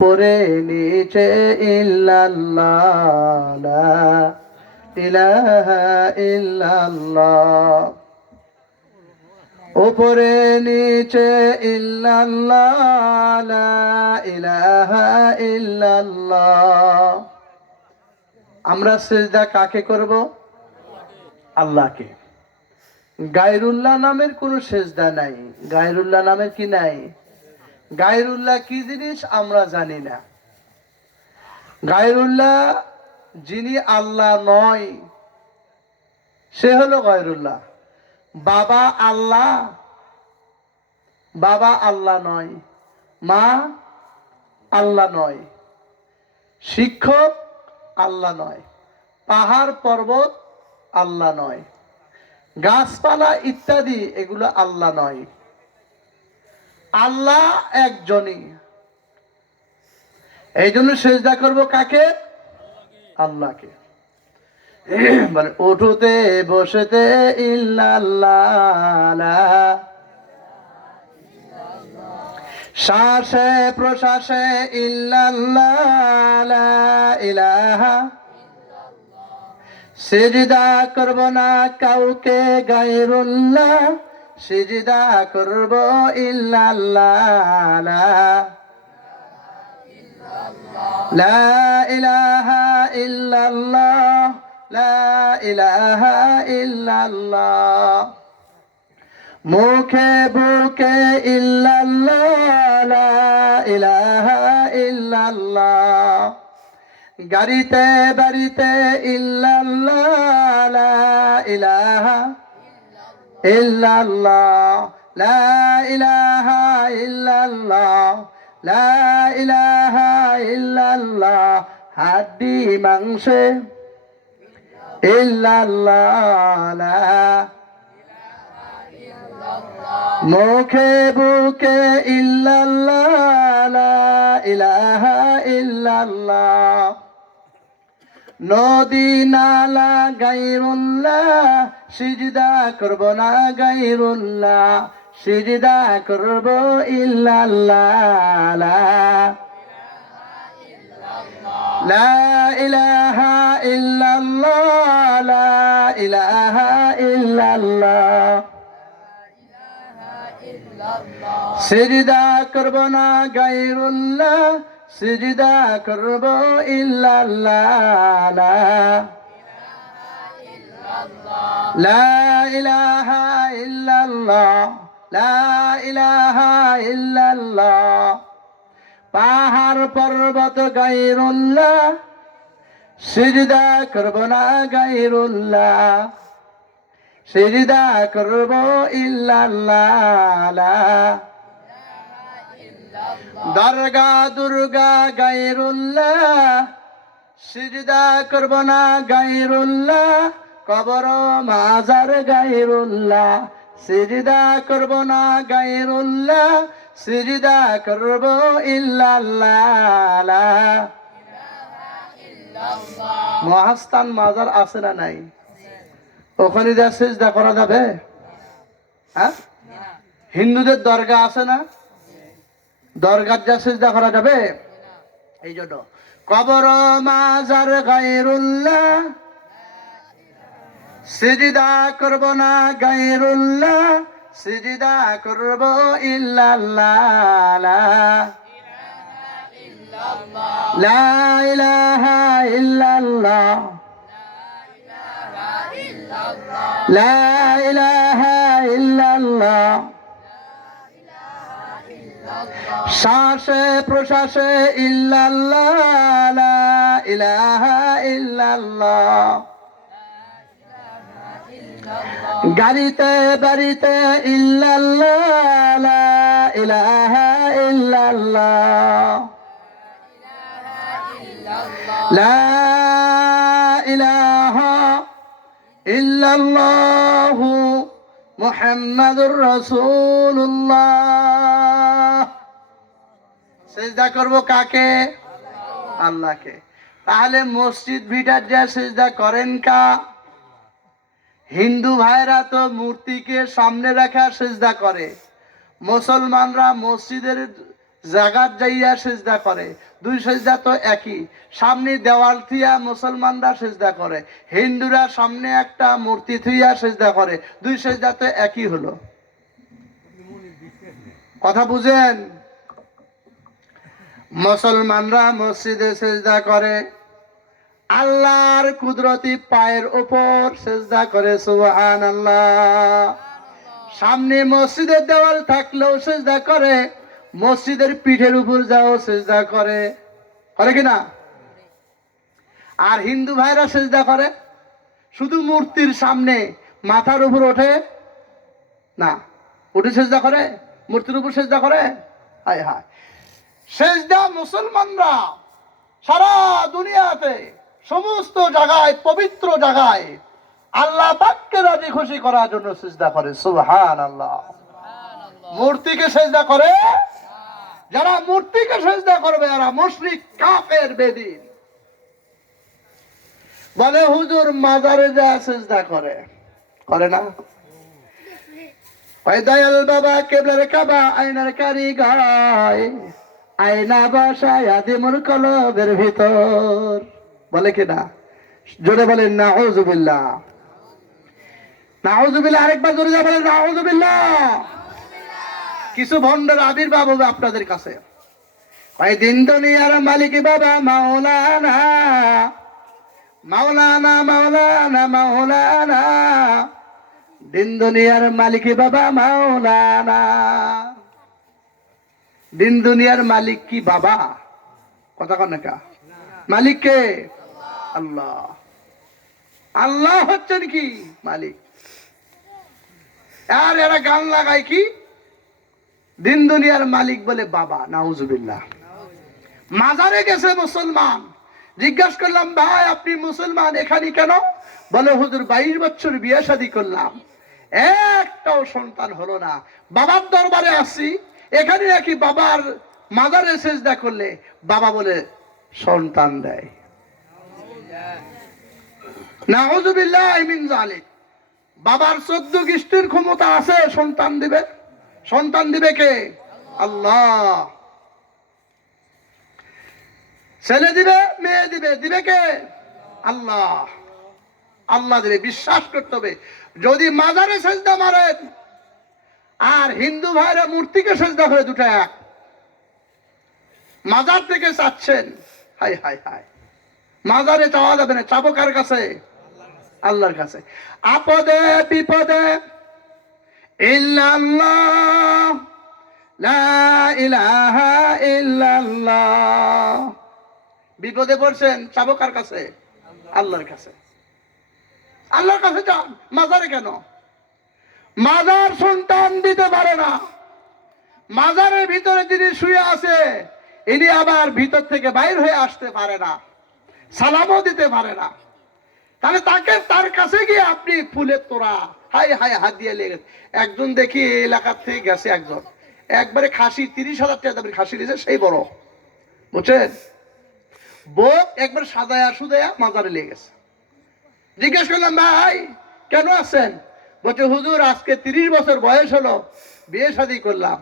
পরে নিচে ইল্লাল্লাহ লা ইলাহা ইল্লাল্লাহ, উপরে নিচে ইল্লাল্লাহ লা ইলাহা ইল্লাল্লাহ। আমরা সিজদা কাকে করব? আল্লাহকে। গায়রুল্লাহ নামের কোনো সিজদা নাই। গায়রুল্লাহ নামের কি নাই? গায়রুল্লাহ কি জিনিস আমরা জানি না। গায়রুল্লাহ যিনি আল্লাহ নয় সে হলো গায়রুল্লাহ। বাবা আল্লাহ, বাবা আল্লাহ নয়, মা আল্লাহ নয়, শিক্ষক আল্লাহ নয়, পাহাড় পর্বত আল্লাহ নয়, গাছপালা ইত্যাদি এগুলো আল্লাহ নয়। আল্লাহ একজনই। এই জন্য সেজদা করবো কাকে? আল্লাহকে। মানে উঠুতে বসেতে ইল্লাল্লাহ, শ্বাসে প্রশ্বাসে ইল্লাল্লাহ লা ইলাহা। সিজদা করব না কাউকে গায়রুল্লাহ, সিজদা করব ইল্লাল্লাহ লা ইলাহা ইল্লাল্লাহ, লা ইলাহা ইল্লাল্লাহ। মুখে বুকে ইল্লাল্লাহ লা ইলাহা ইল্লাল্লাহ, গাড়িতে বাড়িতে ইল্লাল্লাহ লা ইলাহা ইল্লাল্লাহ, লা ইলাহা ইল্লাল্লাহ, লা ইলাহা ইল্লাল্লাহ। হাড্ডি মাংসে ইল্লাল্লাহ, মুখে বুকে ইল্লাল্লাহ লা ইলাহা ইল্লাল্লাহ। নদী নালা গায়রুল্লাহ, সিজদা করব না গায়রুল্লাহ, সিজদা করব ইল্লাল্লাহ লা ইলাহা ইল্লাল্লাহ, লা ইলাহা ইল্লাল্লাহ। সিজদা করব না গায়রুল্লাহ, সিজদা করব ইল্লাল্লাহ লা ইলাহা ইল্লাল্লাহ, লা ইলাহা ইল্লাল্লাহ। পাহাড় পর্বত গায়রুল্লাহ, সিজদা করব না গায়রুল্লাহ, সিজদা করব ইল্লাল্লাহ। দরগা দুর্গা গায়রুল্লাহ, সিজদা করব না গায়রুল্লাহ, কবর মাজার গায়রুল্লাহ, সিজদা করব না গায়রুল্লাহ, সিজদা করব ইল্লাল্লাহ। মহাস্থান মাজার আছে না নাই? ওখানে যা সিজদা করা যাবে? হ্যাঁ, হিন্দুদের দরগা আছে না? দরগার যা সিজদা করা যাবে? এই জন্য কবর মাজার গায়রুল্লাহ, সিজদা করব না গায়রুল্লাহ, সিজদা করব ইল্লাল্লাহ লা ইলাহা ইল্লাল্লাহ, লা ইলাহা ইল্লাল্লাহ। শ্বাসে প্রশ্বাসে ইল্লাল্লাহ লা ইলাহা ইল্লাল্লাহ, গাড়িতে বাড়িতে ইল্লাল্লাহ লা ইলাহা ইল্লাল্লাহ, লা ইলাহা ইল্লাল্লাহু মুহাম্মাদুর রাসূলুল্লাহ। সিজদা করব কাকে? আল্লাহকে। তাহলে মসজিদ ভিটার যা সিজদা করেন কা? হিন্দু ভাইরা তো মূর্তিকে সামনে রাখা সিজদা করে, মুসলমানরা মসজিদের জাগাত যাইয়া সেজদা করে, দুই সেজদা তো একই। সামনে দেওয়াল থিয়া মুসলমানরা সেজদা করে, হিন্দুরা সামনে একটা মূর্তি থিয়া সেজদা করে, দুই সেজদা তো একই হলো। কথা বুঝেন? মুসলমানরা মসজিদে সেজদা করে, আল্লাহর কুদরতি পায়ের উপর সেজদা করে, সুবহানাল্লাহ। সামনে মসজিদের দেওয়াল থাকলেও সেজদা করে, মসজিদের পিঠের উপর যাও সেজদা করে, করে কিনা? আর হিন্দু ভাইরা সেজদা করে শুধু মূর্তির সামনে, মাথার উপর ওঠে না। উঠে সেজদা করে, মূর্তির উপর সেজদা করে। হায় হায়, সেজদা মুসলমানরা সারা দুনিয়াতে সমস্ত জায়গায়, পবিত্র জায়গায় আল্লাহ পাককে রাজি খুশি করার জন্য সেজদা করে, সুবহানাল্লাহ। মূর্তিকে সেজদা করে, যারা মূর্তিকে সেজদা করবে এরা মুশরিক, কাফের, বেদীন। বলে হুজুর মাজারে যা সেজদা করে, করে না? ওই দয়াল বাবা কেবলার কাবা আয়নার কারিগর, আয়না বসায় আদিমুল কলবের ভিতর, বলে কিনা? জোরে বলেন নাউযুবিল্লাহ, নাউযুবিল্লাহ। আরেকবার জোরে যা বলেন নাউযুবিল্লাহ। কিছু ভণ্ডের আবির্ভাব হবে আপনাদের কাছে। ওই দিন দুনিয়ার মালিক বাবা মাওলানা, মাওলানা, মাওলানা, মাওলানা, দিন দুনিয়ার মালিক বাবা মাওলানা। দিন দুনিয়ার মালিক কি বাবা? কথা কন না, মালিক কে? আল্লাহ। আল্লাহ হচ্ছেন কি মালিক। আর এরা গান লাগায় কি দিন দুনিয়ার মালিক বলে বাবা, নাউজুবিল্লাহ। মাজারে গেছে মুসলমান, জিজ্ঞাসা করলাম ভাই আপনি মুসলমান এখানে কেন? বলে হুজুর 22 বছর বিয়ে শাদী করলাম, একটাও সন্তান হলো না, বাবার দরবারে আসি, এখানে নাকি বাবার মাজারে সেজদা করলে বাবা বলে সন্তান দেয়। নাউযুবিল্লাহ মিন যালিক। বাবার 14 গোষ্ঠীর ক্ষমতা আছে সন্তান দিবে। সন্তান দিবে কে? আল্লাহ। ছেলে দিবে, মেয়ে দিবে, দিবে কে? আল্লাহ। আল্লাহ দিবে, বিশ্বাস করতে হবে। যদি মাজারে সেজদা মারেন আর হিন্দু ভাইরা মূর্তিকে সেজদা করে, দুটা এক। মাজার থেকে চাচ্ছেন, হাই হাই হাই, মাজারে চাওয়া যাবে না, চাবো কার কাছে? আল্লাহর কাছে। আপদে বিপদে ইল্লাল্লাহ, লা ইলাহা ইল্লাল্লাহ। বিপদে পড়ছেন, চাবো কার কাছে? আল্লাহর কাছে। আল্লাহর কাছে যান, মাজারে কেন? মাজার সন্তান দিতে পারে না। মাজারের ভিতরে যিনি শুয়ে আছে ইনি আবার ভিতর থেকে বাইর হয়ে আসতে পারে না, সালামও দিতে পারে না। তাহলে তাকে, তার কাছে গিয়ে আপনি ফুলের তোড়া, হাই হাই, হাত দিয়ে লেগে। একজন দেখি এই এলাকার থেকে গেছে একজন, একবারে খাসি 30,000 টাকা দামের খাসি দিয়েছে, সেই বড়, বুঝছেন? বউ একবার সাদায়া সুদায়া মাজারে লেগে গেছে। জিজ্ঞেস করলাম ভাই কেন আছেন? বলছে হুজুর আজকে 30 বছর বয়স হলো, বিয়ে শাদী করলাম,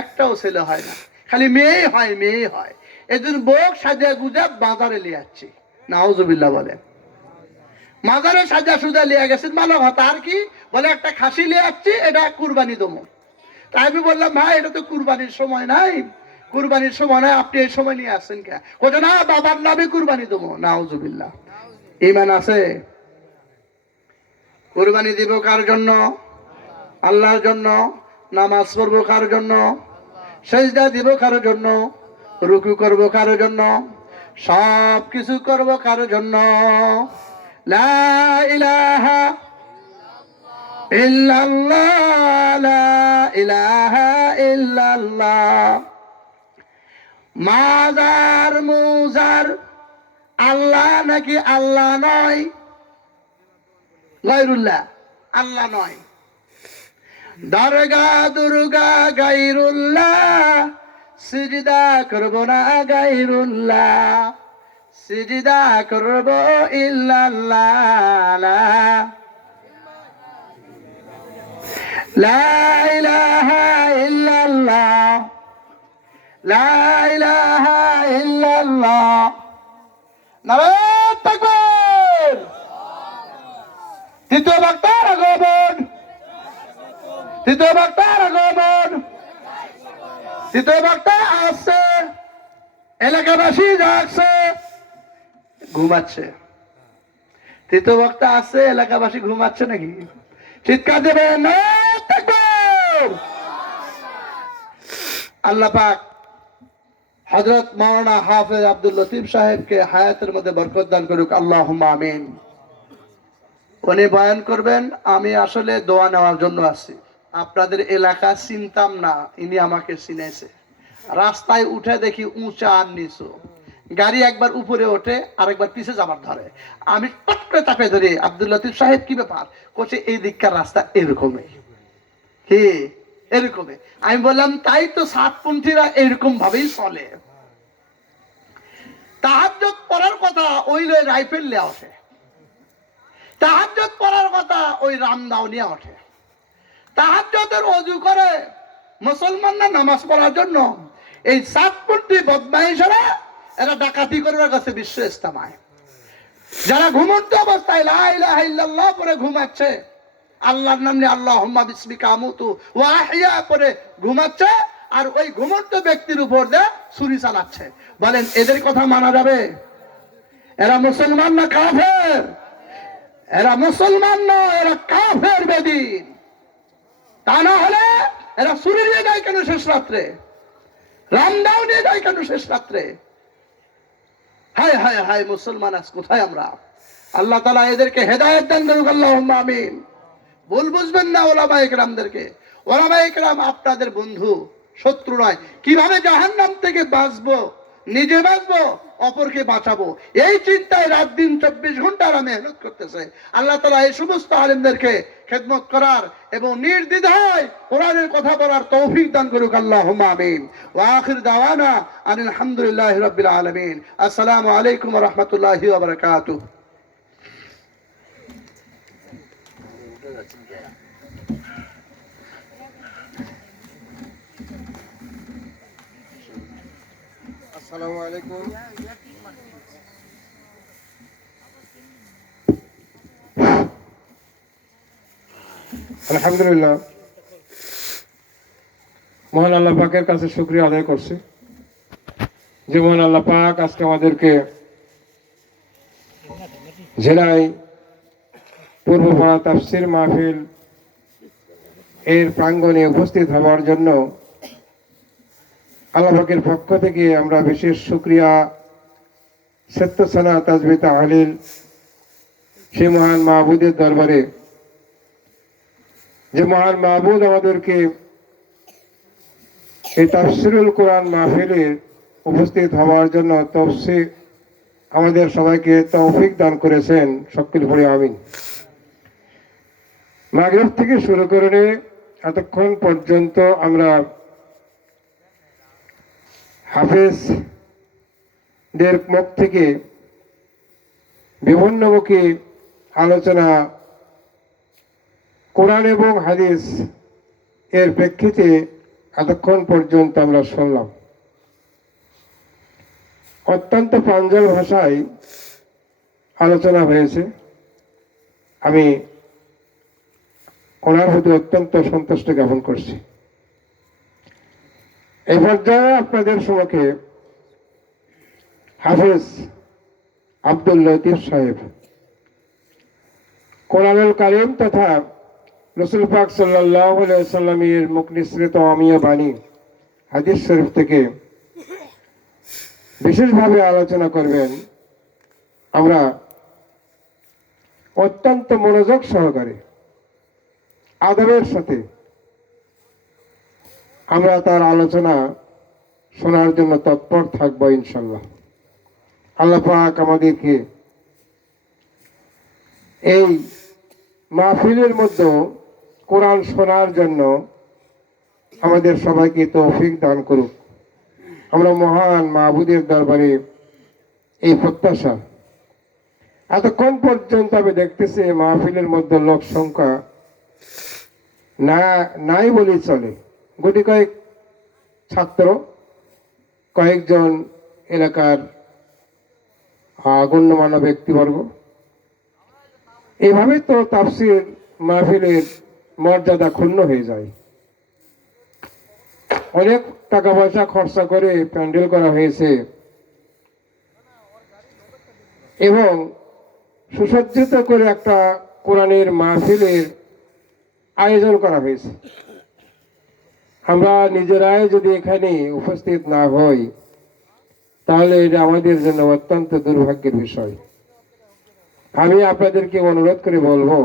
একটাও ছেলে হয় না, খালি মেয়ে হয়, মেয়ে হয়। এজন্য বউ সাজা গুজা বাজারে লিয়ে যাচ্ছি। নাউজুবিল্লাহ বলেন। মাজারে সাজা সুজা লিয়ে গেছেন, ভালো কথা। আর কি বলে? একটা খাসি লিয়ে যাচ্ছি, এটা কুরবানি দেবো। তাই আমি বললাম ভাই এটা তো কুরবানির সময় নাই, কুরবানির সময় নাই, আপনি এই সময় নিয়ে আসছেন কে? কোথাও না, বাবার নামে কুরবানি দেবো। নাউজুবিল্লাহ। ঈমান আছে? কুরবানি দিব কার জন্য? আল্লাহর জন্য। নামাজ পড়বো কার জন্য? সেজদা দিব কার জন্য? রুকু করব কার জন্য? সব কিছু করব কার জন্য? লা ইলাহা ইল্লাল্লাহ, লা ইলাহা ইল্লাল্লাহ। মাজার মুজার আল্লাহ নাকি আল্লাহ নয়? গায়রুল্লাহ, আল্লাহ নয়। দরগা দুর্গা গায়রুল্লাহ, সিজদা করব না গায়রুল্লাহ, সিজদা করব ইল্লাল্লাহ। লা ইলাহা ইল্লাল্লাহ, লা ইলাহা ইল্লাল্লাহ। নারায়ে তাকবীর। তৃতীয় বক্তার আগমন, তৃতীয় বক্তার আগমন, তৃতীয় বক্তা আসছে, এলাকাবাসী যাচ্ছে, ঘুমাচ্ছে। তৃতীয় বক্তা আসছে, এলাকাবাসী ঘুমাচ্ছে নাকি? চিৎকার দেবেন না? তাকবীর। আল্লাহ পাক হযরত মাওলানা হাফেজ আব্দুল লতিফ সাহেবকে হায়াতের মধ্যে বরকত দান করুক, আল্লাহুম্মা আমিন। উনি বয়ান করবেন, আমি আসলে দোয়া নেওয়ার জন্য আসছি। আপনাদের এলাকা চিনতাম না, ইনি আমাকে চিনেছে। রাস্তায় উঠে দেখি উঁচা আর নিচু, গাড়ি একবার উপরে ওঠে আর একবার পিছে যাবার ধরে। আমি পট করে চাপে ধরি, আব্দুল লতিফ সাহেব কি ব্যাপার? কোচে এই দিককার রাস্তা এরকমই। কি এরকমই? আমি বললাম তাই তো, সাতপন্থীরা এরকম ভাবেই চলে। তাহাজ্জুদ পড়ার কথা ওই রাইফেল নিয়ে ওঠে, তাহাজ্জুদ পড়ার কথা ওই রামদাও নিয়ে ওঠে। তাহাজ্জুদের ওযু করে মুসলমানরা নামাজ পড়ার জন্য। এই সাতপন্থী বদমাইশেরা এরা ডাকাতি করবার কাছে বিশ্ব ইস্তেমায়। যারা ঘুমন্ত অবস্থায় লা ইলাহা ইল্লাল্লাহ পরে ঘুমাচ্ছে, আল্লাহর নাম নিয়ে আল্লাহুম্মা বিসমিকা আমুতু ওয়া আহইয়া পরে ঘুমাচ্ছে, আর ওই ঘুমন্ত ব্যক্তির উপর দিয়ে ছুরি চালাচ্ছে। বলেন এদের কথা মানা যাবে? এরা মুসলমান না কাফের? এরা মুসলমান না, এরা কাফের বেদিন। তা না হলে এরা ছুরি নিয়ে যায় কেন শেষ রাত্রে? রামদাও নিয়ে যায় কেন শেষ রাত্রে? হায় হায় হায়, মুসলমান আজ কোথায় আমরা? আল্লাহ তাআলা এদেরকে হেদায়েত দান করুক, আল্লাহুম্মা আমিন। ভুল বুঝবেন না ওলামায়ে কেরামদেরকে। ওলামায়ে কেরাম আপনাদের বন্ধু, শত্রু নয়। কিভাবে জাহান্নাম থেকে বাঁচবো, নিজে বাঁচবো, অপরকে বাঁচাবো, এই চিন্তায় রাত দিন 24 ঘন্টা এরা মেহনত করতেছে। আল্লাহ তাআলা এই সমস্ত আলেমদেরকে খেদমত করার এবং নির্দ্বিধায় কোরআনের কথা বলার তৌফিক দান করুক, আল্লাহুম্মা আমিন। ওয়া আখির দাওয়ানা আনিল হামদুলিল্লাহি রাব্বিল আলামিন। আসসালামু আলাইকুম ওয়া রাহমাতুল্লাহি ওয়া বারাকাতুহু। আসসালামু আলাইকুম। আলহামদুলিল্লাহ, মহান আল্লাহ পাকের কাছে শুকরিয়া আদায় করছি যে মহান আল্লাহ পাক আজকে আমাদেরকে জেলায় পূর্বপাড়া তাফসীর মাহফিল এর প্রাঙ্গণে উপস্থিত হওয়ার জন্য আল্লাহ পাকের পক্ষ থেকে আমরা বিশেষ শুকরিয়া সত্যসানা তাজবি তাহলিল সেই মহান মাহবুদের দরবারে, যে মহান মাহবুদ আমাদেরকে এই তাফসীরুল কোরআন মাহফিলে উপস্থিত হওয়ার জন্য আমাদের সবাইকে তৌফিক দান করেছেন। সকল পড়ে আমিন। মাগরিব থেকে শুরু করে এতক্ষণ পর্যন্ত আমরা হাফেজদের মুখ থেকে বিভিন্নমুখী আলোচনা কোরআন এবং হাদিস এর প্রেক্ষিতে এতক্ষণ পর্যন্ত আমরা শুনলাম। অত্যন্ত প্রাঞ্জল ভাষায় আলোচনা হয়েছে। আমি ওনার প্রতি অত্যন্ত সন্তুষ্ট জ্ঞাপন করছি। এই পর্যায়ে আপনাদের সম্মুখে হাফেজ আব্দুল লতিফ সাহেব কোরআনুল কারীম তথা রাসূল পাক সাল্লাল্লাহু আলাইহি ওয়াসাল্লামের মুখ নিঃসৃত অমীয় বাণী হাদিস শরীফ থেকে বিশেষভাবে আলোচনা করবেন। আমরা অত্যন্ত মনোযোগ সহকারে আদবের সাথে আমরা তার আলোচনা শোনার জন্য তৎপর থাকবো ইনশাল্লাহ। আল্লাহ পাক আমাদেরকে এই মাহফিলের মধ্যে কোরআন শোনার জন্য আমাদের সবাইকে তৌফিক দান করুক। আমরা মহান মাহবুদের দরবারে এই প্রত্যাশা। এতক্ষণ পর্যন্ত আমি দেখতেছি মাহফিলের মধ্যে লোক সংখ্যা নাই বলেই চলে। গুটি কয়েক ছাত্র কয়েকজন এলাকার গণ্যমান্য ব্যক্তিবর্গ। এভাবে তো তাফসির মাহফিলের মর্যাদা ক্ষুণ্ণ হয়ে যায়। অনেক টাকা পয়সা খরচা করে প্যান্ডেল করা হয়েছে এবং সুসজ্জিত করে একটা কোরআনের মাহফিলের আয়োজন করা হয়েছে। আমরা নিজেরাই যদি এখানে উপস্থিত না হই তাহলে এটা আমাদের জন্য অত্যন্ত দুর্ভাগ্যের বিষয়। আমি আপনাদেরকে অনুরোধ করে বলবো,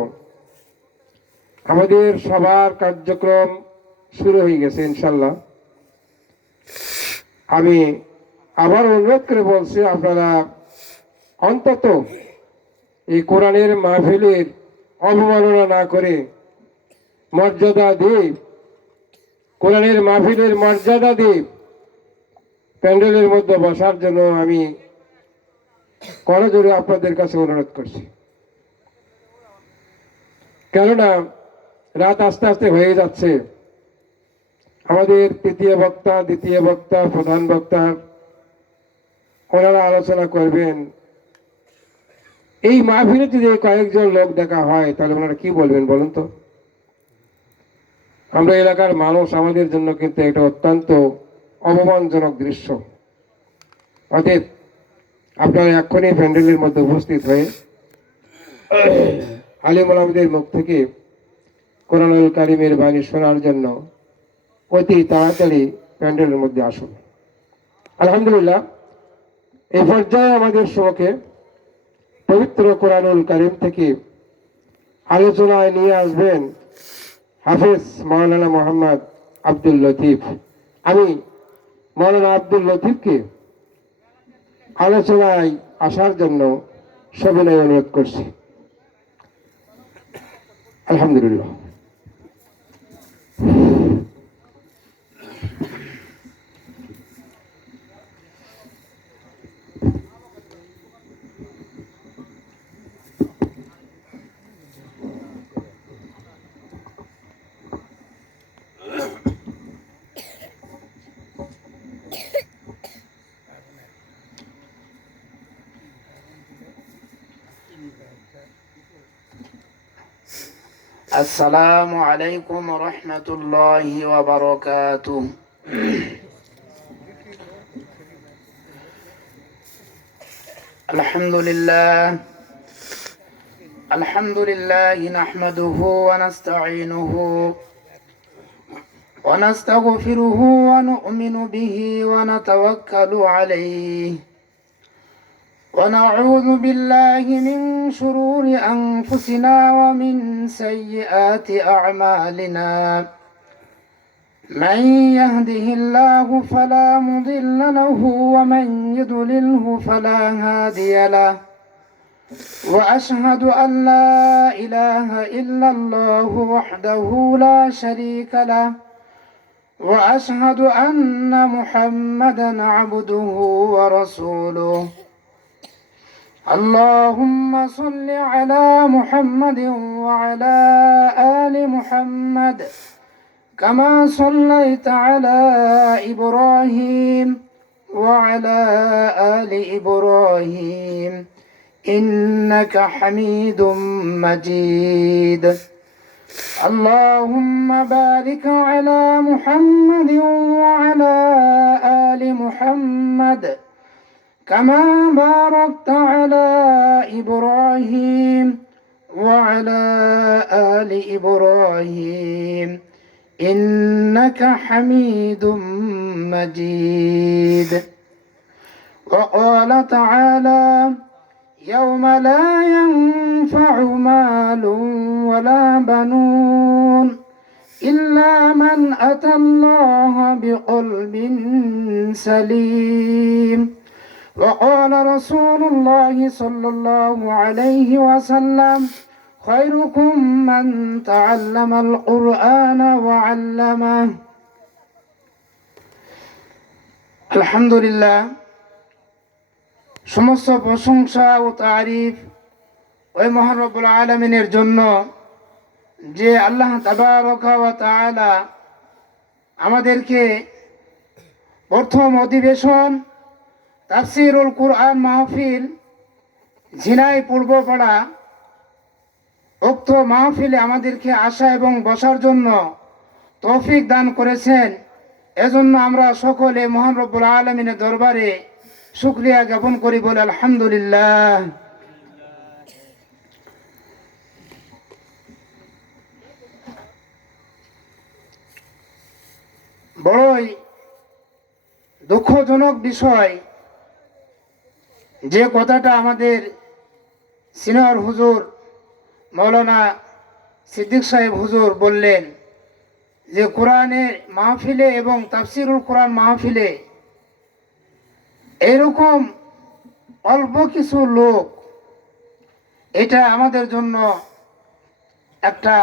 আমাদের সবার কার্যক্রম শুরু হয়ে গেছে ইনশাল্লাহ। আমি আবার অনুরোধ করে বলছি, আপনারা অন্তত এই কোরআনের মাহফিলের অবমাননা না করে মর্যাদা দিয়ে, কোরআনের মাহফিলের মর্যাদা দিয়ে প্যান্ডেলের মধ্যে বসার জন্য আমি করজোড়ে আপনাদের কাছে অনুরোধ করছি। কেননা রাত আস্তে আস্তে হয়ে যাচ্ছে। আমাদের তৃতীয় বক্তা, দ্বিতীয় বক্তা, প্রধান বক্তা ওনারা আলোচনা করবেন। এই মাহফিলে যদি কয়েকজন লোক দেখা হয় তাহলে ওনারা কি বলবেন বলুন তো? আমরা এলাকার মানুষ, আমাদের জন্য কিন্তু এটা অত্যন্ত অপমানজনক দৃশ্য। অতএব আপনারা এক্ষুনি প্যান্ডেলের মধ্যে উপস্থিত হয়ে আলিম ওলামাদের মুখ থেকে কোরআনুল কারীমের বাণী শোনার জন্য অতি তাড়াতাড়ি প্যান্ডেলের মধ্যে আসুন। আলহামদুলিল্লাহ, এই পর্যায়ে আমাদের সম্মুখে পবিত্র কোরআনুল কারীম থেকে আলোচনায় নিয়ে আসবেন হাফেজ মাওলানা মোহাম্মদ আব্দুল লতিফ। আমি মাওলানা আব্দুল লতিফকে আলোচনায় আসার জন্য সবিনয় অনুরোধ করছি। আলহামদুলিল্লাহ। السلام عليكم ورحمة الله وبركاته. الحمد لله نحمده ونستعينه ونستغفره ونؤمن به ونتوكل عليه ونعوذ بالله من شرور أنفسنا ومن سيئات أعمالنا. من يهده الله فلا مضل له ومن يضلله فلا هادي له. وأشهد أن لا إله إلا الله وحده لا شريك له. وأشهد أن محمدا عبده ورسوله. اللهم صل على محمد وعلى آل محمد كما صليت على إبراهيم وعلى آل إبراهيم إنك حميد مجيد. اللهم بارك على محمد وعلى آل محمد كما باركت على إبراهيم وعلى آل إبراهيم إنك حميد مجيد. وقال تعالى: يوم لا ينفع مال ولا بنون إلا من أتى الله بقلب سليم. وقال رسول الله صلى الله عليه وسلم: خيركم من تعلم القرآن وعلمه. আলহামদুলিল্লাহ, সমস্ত প্রশংসা ও তারিফ ওই মহান রব্বুল আলামিনের জন্য, যে আল্লাহ তাবারক ওয়া তাআলা আমাদেরকে প্রথম অধিবেশন তাফসিরুল কুরআন মাহফিল ঝিনাই পূর্বপাড়া উক্ত মাহফিলে আমাদেরকে আসা এবং বসার জন্য তৌফিক দান করেছেন। এজন্য আমরা সকলে মহান রব্বুল আলামিনের দরবারে শুকরিয়া জ্ঞাপন করি, বলে আলহামদুলিল্লাহ। বড়ই দুঃখজনক বিষয়, যে কথাটা আমাদের সিনিয়র হুজুর মৌলানা সিদ্দিক সাহেব হুজুর বললেন, যে কোরআনের মাহফিলে এবং তাফসিরুল কোরআন মাহফিলে এরকম অল্প কিছু লোক, এটা আমাদের জন্য একটা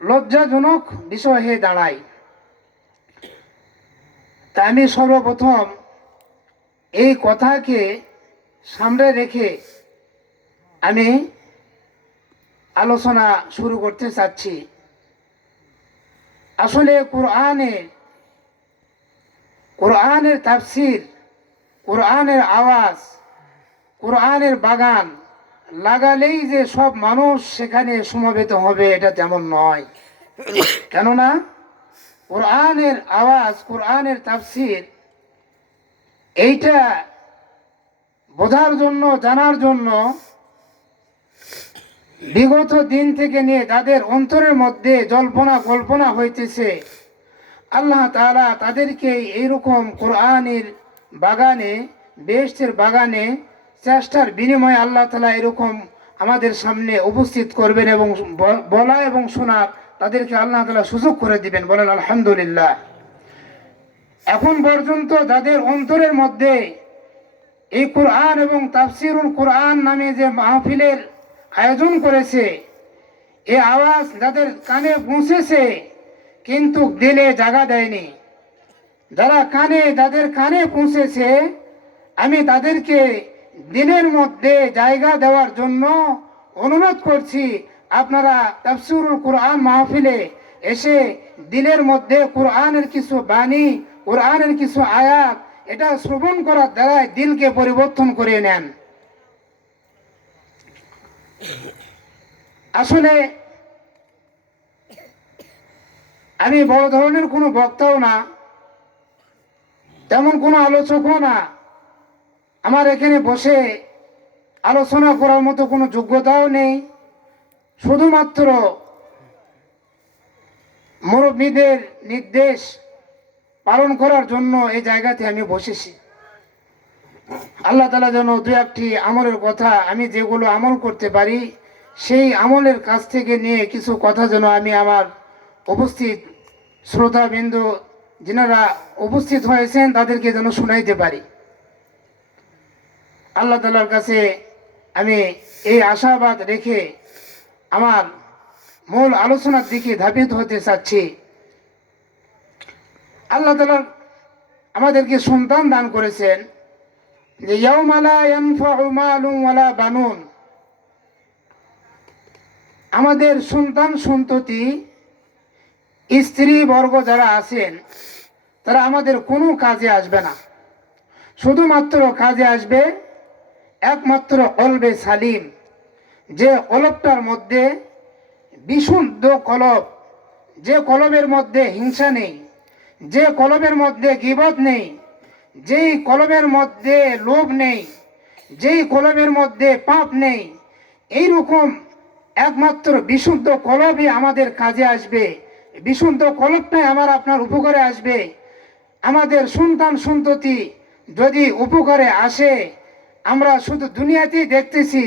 লজ্জাজনক বিষয় হয়ে দাঁড়ায়। তা আমি সর্বপ্রথম এই কথাকে সামনে রেখে আমি আলোচনা শুরু করতে চাচ্ছি। আসলে কোরআনের তাফসির, কোরআনের আওয়াজ, কোরআনের বাগান লাগালেই যে সব মানুষ সেখানে সমবেত হবে, এটা তেমন নয়। কেননা কোরআনের আওয়াজ, কোরআনের তাফসির এইটা বোঝার জন্য, জানার জন্য বিগত দিন থেকে নিয়ে যাদের অন্তরের মধ্যে জল্পনা কল্পনা হইতেছে, আল্লাহ তাআলা তাদেরকে এইরকম কোরআনের বাগানে, বেহেশতের বাগানে চেষ্টার বিনিময়ে আল্লাহ তাআলা এরকম আমাদের সামনে উপস্থিত করবেন এবং বলা এবং শোনা তাদেরকে আল্লাহ তাআলা সুযোগ করে দিবেন, বলেন আলহামদুলিল্লাহ। এখন পর্যন্ত যাদের অন্তরের মধ্যে এই কোরআন এবং তাফসিরুল কোরআন নামে যে মাহফিলের আয়োজন করেছে, এই আওয়াজ যাদের কানে পৌঁছেছে কিন্তু দিলে জায়গা দেয়নি, যাদের কানে পৌঁছেছে আমি তাদেরকে দিনের মধ্যে জায়গা দেওয়ার জন্য অনুরোধ করছি। আপনারা তাফসিরুল কোরআন মাহফিলে এসে দিলের মধ্যে কোরআনের কিছু বাণী, কোরআনের কিছু আয়াত, এটা শ্রবণ করার দ্বারাই দিলকে পরিবর্তন করে নেন। আসলে আমি বড় ধরনের কোনো বক্তাও না, তেমন কোনো আলোচকও না। আমার এখানে বসে আলোচনা করার মতো কোনো যোগ্যতাও নেই। শুধুমাত্র মুরব্বীদের নির্দেশ পালন করার জন্য এই জায়গাতে আমি বসেছি। আল্লাহ তাআলা যেন দু একটি আমলের কথা, আমি যেগুলো আমল করতে পারি সেই আমলের কাছ থেকে নিয়ে কিছু কথা যেন আমি আমার উপস্থিত শ্রোতাবিন্দু যিনারা উপস্থিত হয়েছেন তাদেরকে যেন শোনাইতে পারি। আল্লাহ তাআলার কাছে আমি এই আশাবাদ রেখে আমার মূল আলোচনার দিকে ধাবিত হতে চাচ্ছি। আল্লাহ তাআলা আমাদেরকে সন্তান দান করেছেন, যে ইয়াউমা লা ইয়ানফাউ মালুন ওয়ালা বানুন, আমাদের সন্তান সন্ততি, স্ত্রী বর্গ যারা আছেন তারা আমাদের কোনো কাজে আসবে না। শুধুমাত্র কাজে আসবে একমাত্র কলবে সালিম, যে কলবটার মধ্যে বিশুদ্ধ কলব, যে কলবের মধ্যে হিংসা নেই, যে কলবের মধ্যে গীবত নেই, যেই কলবের মধ্যে লোভ নেই, যেই কলবের মধ্যে পাপ নেই, এইরকম একমাত্র বিশুদ্ধ কলবই আমাদের কাজে আসবে। বিশুদ্ধ কলবটাই আমার আপনার উপকারে আসবে। আমাদের সন্তান সন্ততি যদি উপকারে আসে, আমরা শুধু দুনিয়াতেই দেখতেছি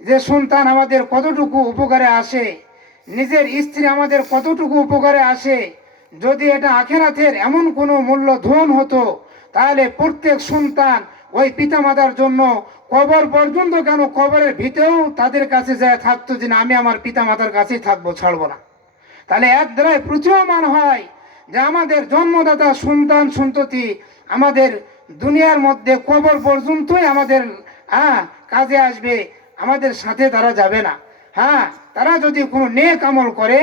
যে সন্তান আমাদের কতটুকু উপকারে আসে, নিজের স্ত্রী আমাদের কতটুকু উপকারে আসে। যদি এটা আখিরাতের এমন কোনো মূল্য ধন হতো, তাহলে প্রত্যেক সন্তান ওই পিতামাতার জন্য কবর পর্যন্ত, কেন কবরের ভিতরেও তাদের কাছে যায় থাকতো, যে না আমি আমার পিতামাতার কাছেই থাকবো, ছাড়বো না। তাহলে এক দ্বারাই প্রতীয়মান হয় যে আমাদের জন্মদাতা সন্তান সন্ততি আমাদের দুনিয়ার মধ্যে কবর পর্যন্তই আমাদের কাজে আসবে, আমাদের সাথে তারা যাবে না। হ্যাঁ, তারা যদি কোনো নেক আমল করে,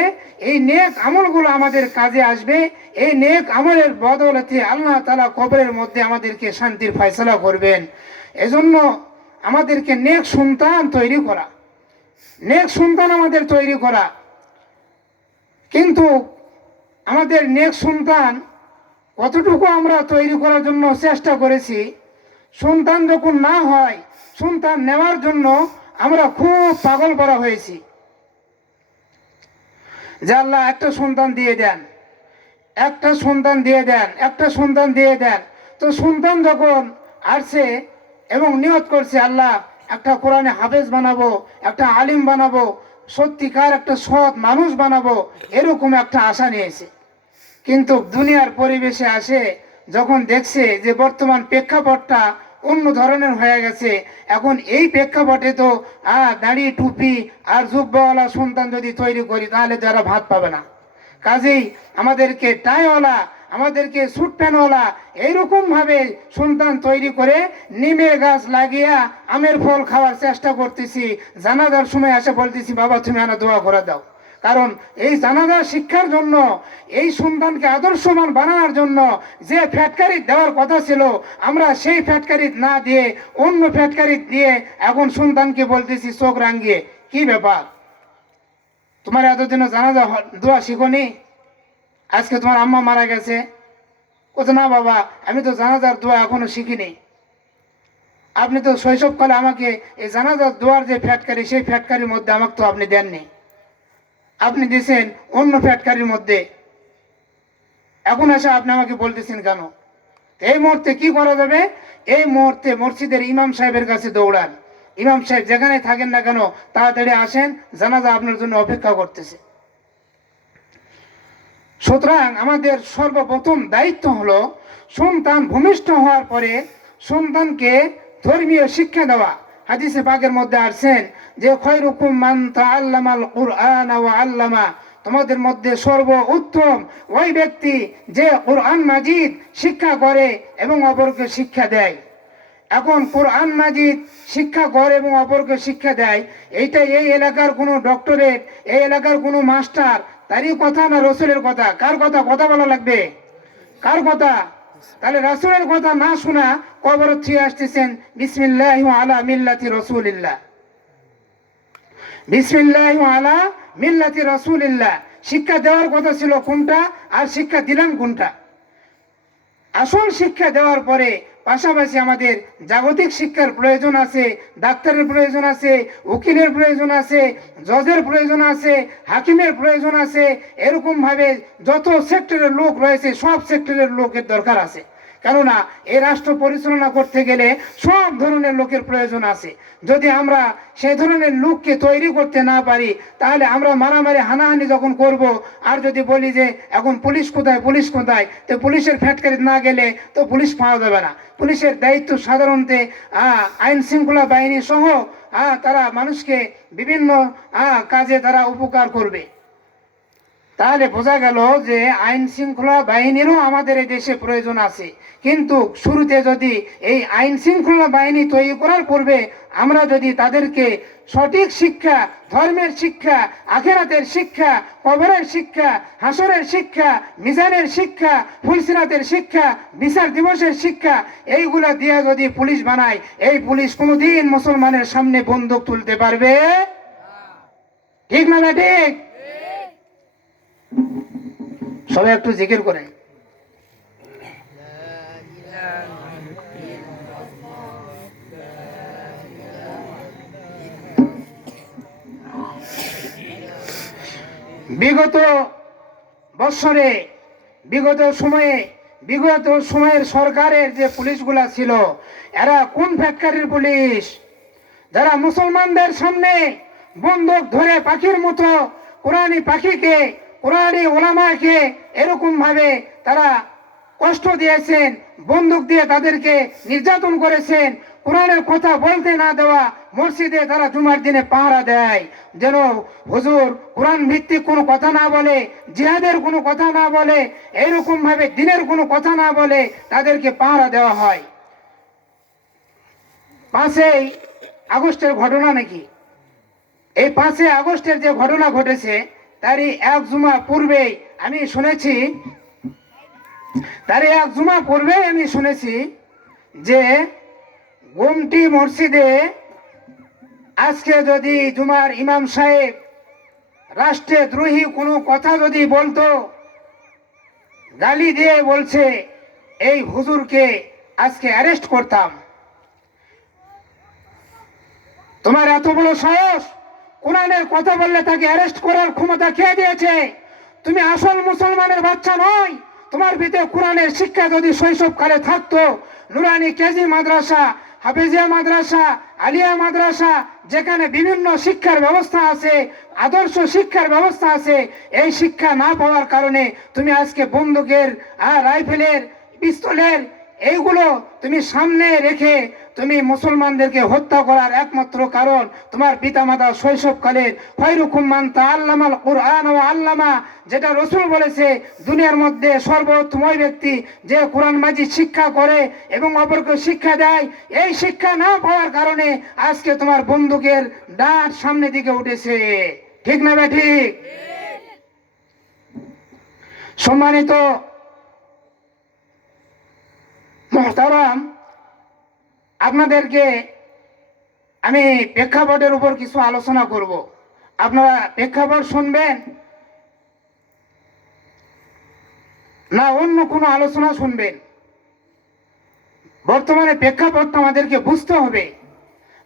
এই নেক আমলগুলো আমাদের কাজে আসবে। এই নেক আমলের বদৌলতে আল্লাহ তাআলা কবরের মধ্যে আমাদেরকে শান্তির ফয়সালা করবেন। এজন্য আমাদেরকে নেক সন্তান তৈরি করা, নেক সন্তান আমাদের তৈরি করা। কিন্তু আমাদের নেক সন্তান কতটুকু আমরা তৈরি করার জন্য চেষ্টা করেছি, সন্তান যখন না হয়, সন্তান নেওয়ার জন্য আমরা খুব পাগল করা হয়েছি যে আল্লাহ একটা সন্তান দিয়ে দেন, একটা সন্তান দিয়ে দেন, একটা সন্তান দিয়ে দেন। তো সন্তান যখন আসছে এবং নিয়ত করছে আল্লাহ একটা কোরআনে হাফেজ বানাবো, একটা আলিম বানাবো, সত্যিকার একটা সৎ মানুষ বানাবো, এরকম একটা আশা নিয়েছে। কিন্তু দুনিয়ার পরিবেশে আসে যখন দেখছে যে বর্তমান প্রেক্ষাপটটা অন্য ধরনের হয়ে গেছে, এখন এই প্রেক্ষাপটে তো দাড়ি টুপি আর জুব্বাওয়ালা সন্তান যদি তৈরি করি তাহলে যারা ভাত পাবে না। কাজেই আমাদেরকে টাইওয়ালা, আমাদেরকে স্যুট প্যান্টওয়ালা এইরকম ভাবে সন্তান তৈরি করে নিমের গাছ লাগিয়া আমের ফল খাওয়ার চেষ্টা করতেছি। জানাজার সময় এসে বলতেছি বাবা তুমি আনা দোয়া করে দাও। কারণ এই জানাজা শিক্ষার জন্য, এই সন্তানকে আদর্শমান বানানোর জন্য যে ফ্যাটকারি দেওয়ার কথা ছিল, আমরা সেই ফ্যাটকারি না দিয়ে অন্য ফ্যাটকারি দিয়ে এখন সন্তানকে বলতেছি চোখ রাঙিয়ে, কি ব্যাপার তোমার এতদিন জানাজা দোয়া শিখোনি? আজকে তোমার আম্মা মারা গেছে। বলছে না বাবা আমি তো জানাজার দোয়া এখনো শিখিনি। আপনি তো শৈশবকালে আমাকে এই জানাজার দোয়ার যে ফ্যাটকারি, সেই ফ্যাটকারির মধ্যে আমাকে তো আপনি দেননি, আপনি দিয়েছেন অন্য ফ্যাটকারির মধ্যে। এখন এসে আপনি আমাকে বলতেছেন কেন? এই মুহূর্তে কি করা যাবে? এই মুহূর্তে মসজিদের ইমাম সাহেবের কাছে দৌড়ান। ইমাম সাহেব যেখানে থাকেন না কেন তাড়াতাড়ি আসেন, জানাজা আপনার জন্য অপেক্ষা করতেছে। সুতরাং আমাদের সর্বপ্রথম দায়িত্ব হলো সন্তান ভূমিষ্ঠ হওয়ার পরে সন্তানকে ধর্মীয় শিক্ষা দেওয়া। হাদিসে পাকের মধ্যে আসছেন যে খয়রুকুম মান তাআল্লামাল কুরআন ওয়া আল্লামা, তোমাদের মধ্যে সর্ব উত্তম ওই ব্যক্তি যে কোরআন মাজিদ শিক্ষা করে এবং অপরকে শিক্ষা দেয়। এখন কোরআন মাজিদ শিক্ষা করে এবং অপরকে শিক্ষা দেয়, এইটা এই এলাকার কোনো ডক্টরেট, এই এলাকার কোনো মাস্টার তারই কথা না রসুলের কথা? কার কথা কথা বলা লাগবে? কার কথা? তাহলে রাসূলের কথা না শোনা কবর থেকে আসতেছেন বিসমিল্লাহি আলা মিল্লাতি রাসূলিল্লাহ, বিসমিল্লাহি আলা মিল্লাতি রাসূলিল্লাহ। শিক্ষা দেওয়ার কথা ছিল কোনটা আর শিক্ষা দিলাম কোনটা? আসল শিক্ষা দেওয়ার পরে পাশাপাশি আমাদের জাগতিক শিক্ষার প্রয়োজন আছে, ডাক্তারের প্রয়োজন আছে, উকিলের প্রয়োজন আছে, জজের প্রয়োজন আছে, হাকিমের প্রয়োজন আছে। এরকম ভাবে যত সেক্টরের লোক রয়েছে সব সেক্টরের লোকের দরকার আছে। কেননা এই রাষ্ট্র পরিচালনা করতে গেলে সব ধরনের লোকের প্রয়োজন আছে। যদি আমরা সেই ধরনের লোককে তৈরি করতে না পারি তাহলে আমরা মারামারি হানাহানি যখন করব, আর যদি বলি যে এখন পুলিশ কোথায়, পুলিশ কোথায়, তো পুলিশের ফ্যাটকারি না গেলে তো পুলিশ পাওয়া যাবে না। পুলিশের দায়িত্ব সাধারণত আইন শৃঙ্খলা বাহিনী সহ তারা মানুষকে বিভিন্ন কাজে তারা উপকার করবে। তাহলে বোঝা গেল যে আইন শৃঙ্খলা বাহিনীরও আমাদের এই দেশে প্রয়োজন আছে। কিন্তু শুরুতে যদি এই আইন শৃঙ্খলা বাহিনী তৈরি করার পূর্বে আমরা যদি তাদেরকে সঠিক শিক্ষা, ধর্মের শিক্ষা, আখিরাতের শিক্ষা, কবরের শিক্ষা, হাসরের শিক্ষা, মিজানের শিক্ষা, ফুলসিরাতের শিক্ষা, বিচার দিবসের শিক্ষা, এইগুলা দিয়ে যদি পুলিশ বানায়, এই পুলিশ কোনোদিন মুসলমানের সামনে বন্দুক তুলতে পারবে? ঠিক না না ঠিক? সবাই একটু জিকির করেন। বিগত বৎসরে, বিগত সময়ের সরকারের যে পুলিশগুলা ছিল, এরা কোন ফ্যাক্টরির পুলিশ? যারা মুসলমানদের সামনে বন্দুক ধরে পাখির মতো কোরআনী পাখিকে, কোরআনী ওলামাকে এরকম ভাবে তারা কষ্ট দিয়েছেন, বন্দুক দিয়ে তাদেরকে নির্যাতন করেছেন। কোরআনের কথা বলতে না দেওয়া মসজিদে তারা জুমার দিনে পাহারা দেয়, যেন হুজুর কোরআন ভিত্তিক কোনো কথা না বলে, জিহাদের কোনো কথা না বলে, এইরকম ভাবে দিনের কোনো কথা না বলে তাদেরকে পাহারা দেওয়া হয়। 5ই আগস্টের ঘটনা নাকি? এই 5ই আগস্টের যে ঘটনা ঘটেছে তারই এক জুমা পূর্বেই আমি শুনেছি যে গুমটি মসজিদে আজকে যদি জুমার ইমাম সাহেব রাষ্ট্রদ্রোহী কোনো কথা যদি বলতো, গালি দিয়ে বলছে, এই হুজুরকে আজকে অ্যারেস্ট করতাম। তোমার এত বড় সাহস, কোরআনের কথা বললে তাকে অ্যারেস্ট করার ক্ষমতা কে দিয়েছে? তুমি আসল মুসলমানের বাচ্চা নয়। তোমার ভিতরে কোরআনের শিক্ষা যদি শৈশবকালে থাকতো, নুরানি কেজি মাদ্রাসা, হাফেজিয়া মাদ্রাসা, আলিয়া মাদ্রাসা, যেখানে বিভিন্ন শিক্ষার ব্যবস্থা আছে, আদর্শ শিক্ষার ব্যবস্থা আছে, এই শিক্ষা না পাওয়ার কারণে তুমি আজকে বন্দুকের রাইফেলের পিস্তলের এইগুলো তুমি সামনে রেখে তুমি মুসলমানদেরকে হত্যা করার একমাত্র কারণ তোমার পিতামাতা শৈশবকালের খৈরুকুম মান তাআল্লামাল কুরআন ওয়া আল্লামা, যেটা রসুল বলেছে দুনিয়ার মধ্যে সর্বোত্তম ওই ব্যক্তি যে কোরআন মাজিদ শিক্ষা করে এবং অপরকে শিক্ষা দেয়। এই শিক্ষা না পাওয়ার কারণে আজকে তোমার বন্দুকের ডাঁট সামনে দিকে উঠেছে। ঠিক না ভাই? ঠিক। সম্মানিত মুহতারাম, আপনাদেরকে আমি প্রেক্ষাপটের উপর কিছু আলোচনা করব। আপনারা প্রেক্ষাপট শুনবেন না অন্য কোনো আলোচনা শুনবেন? বর্তমানে প্রেক্ষাপটটা আমাদেরকে বুঝতে হবে।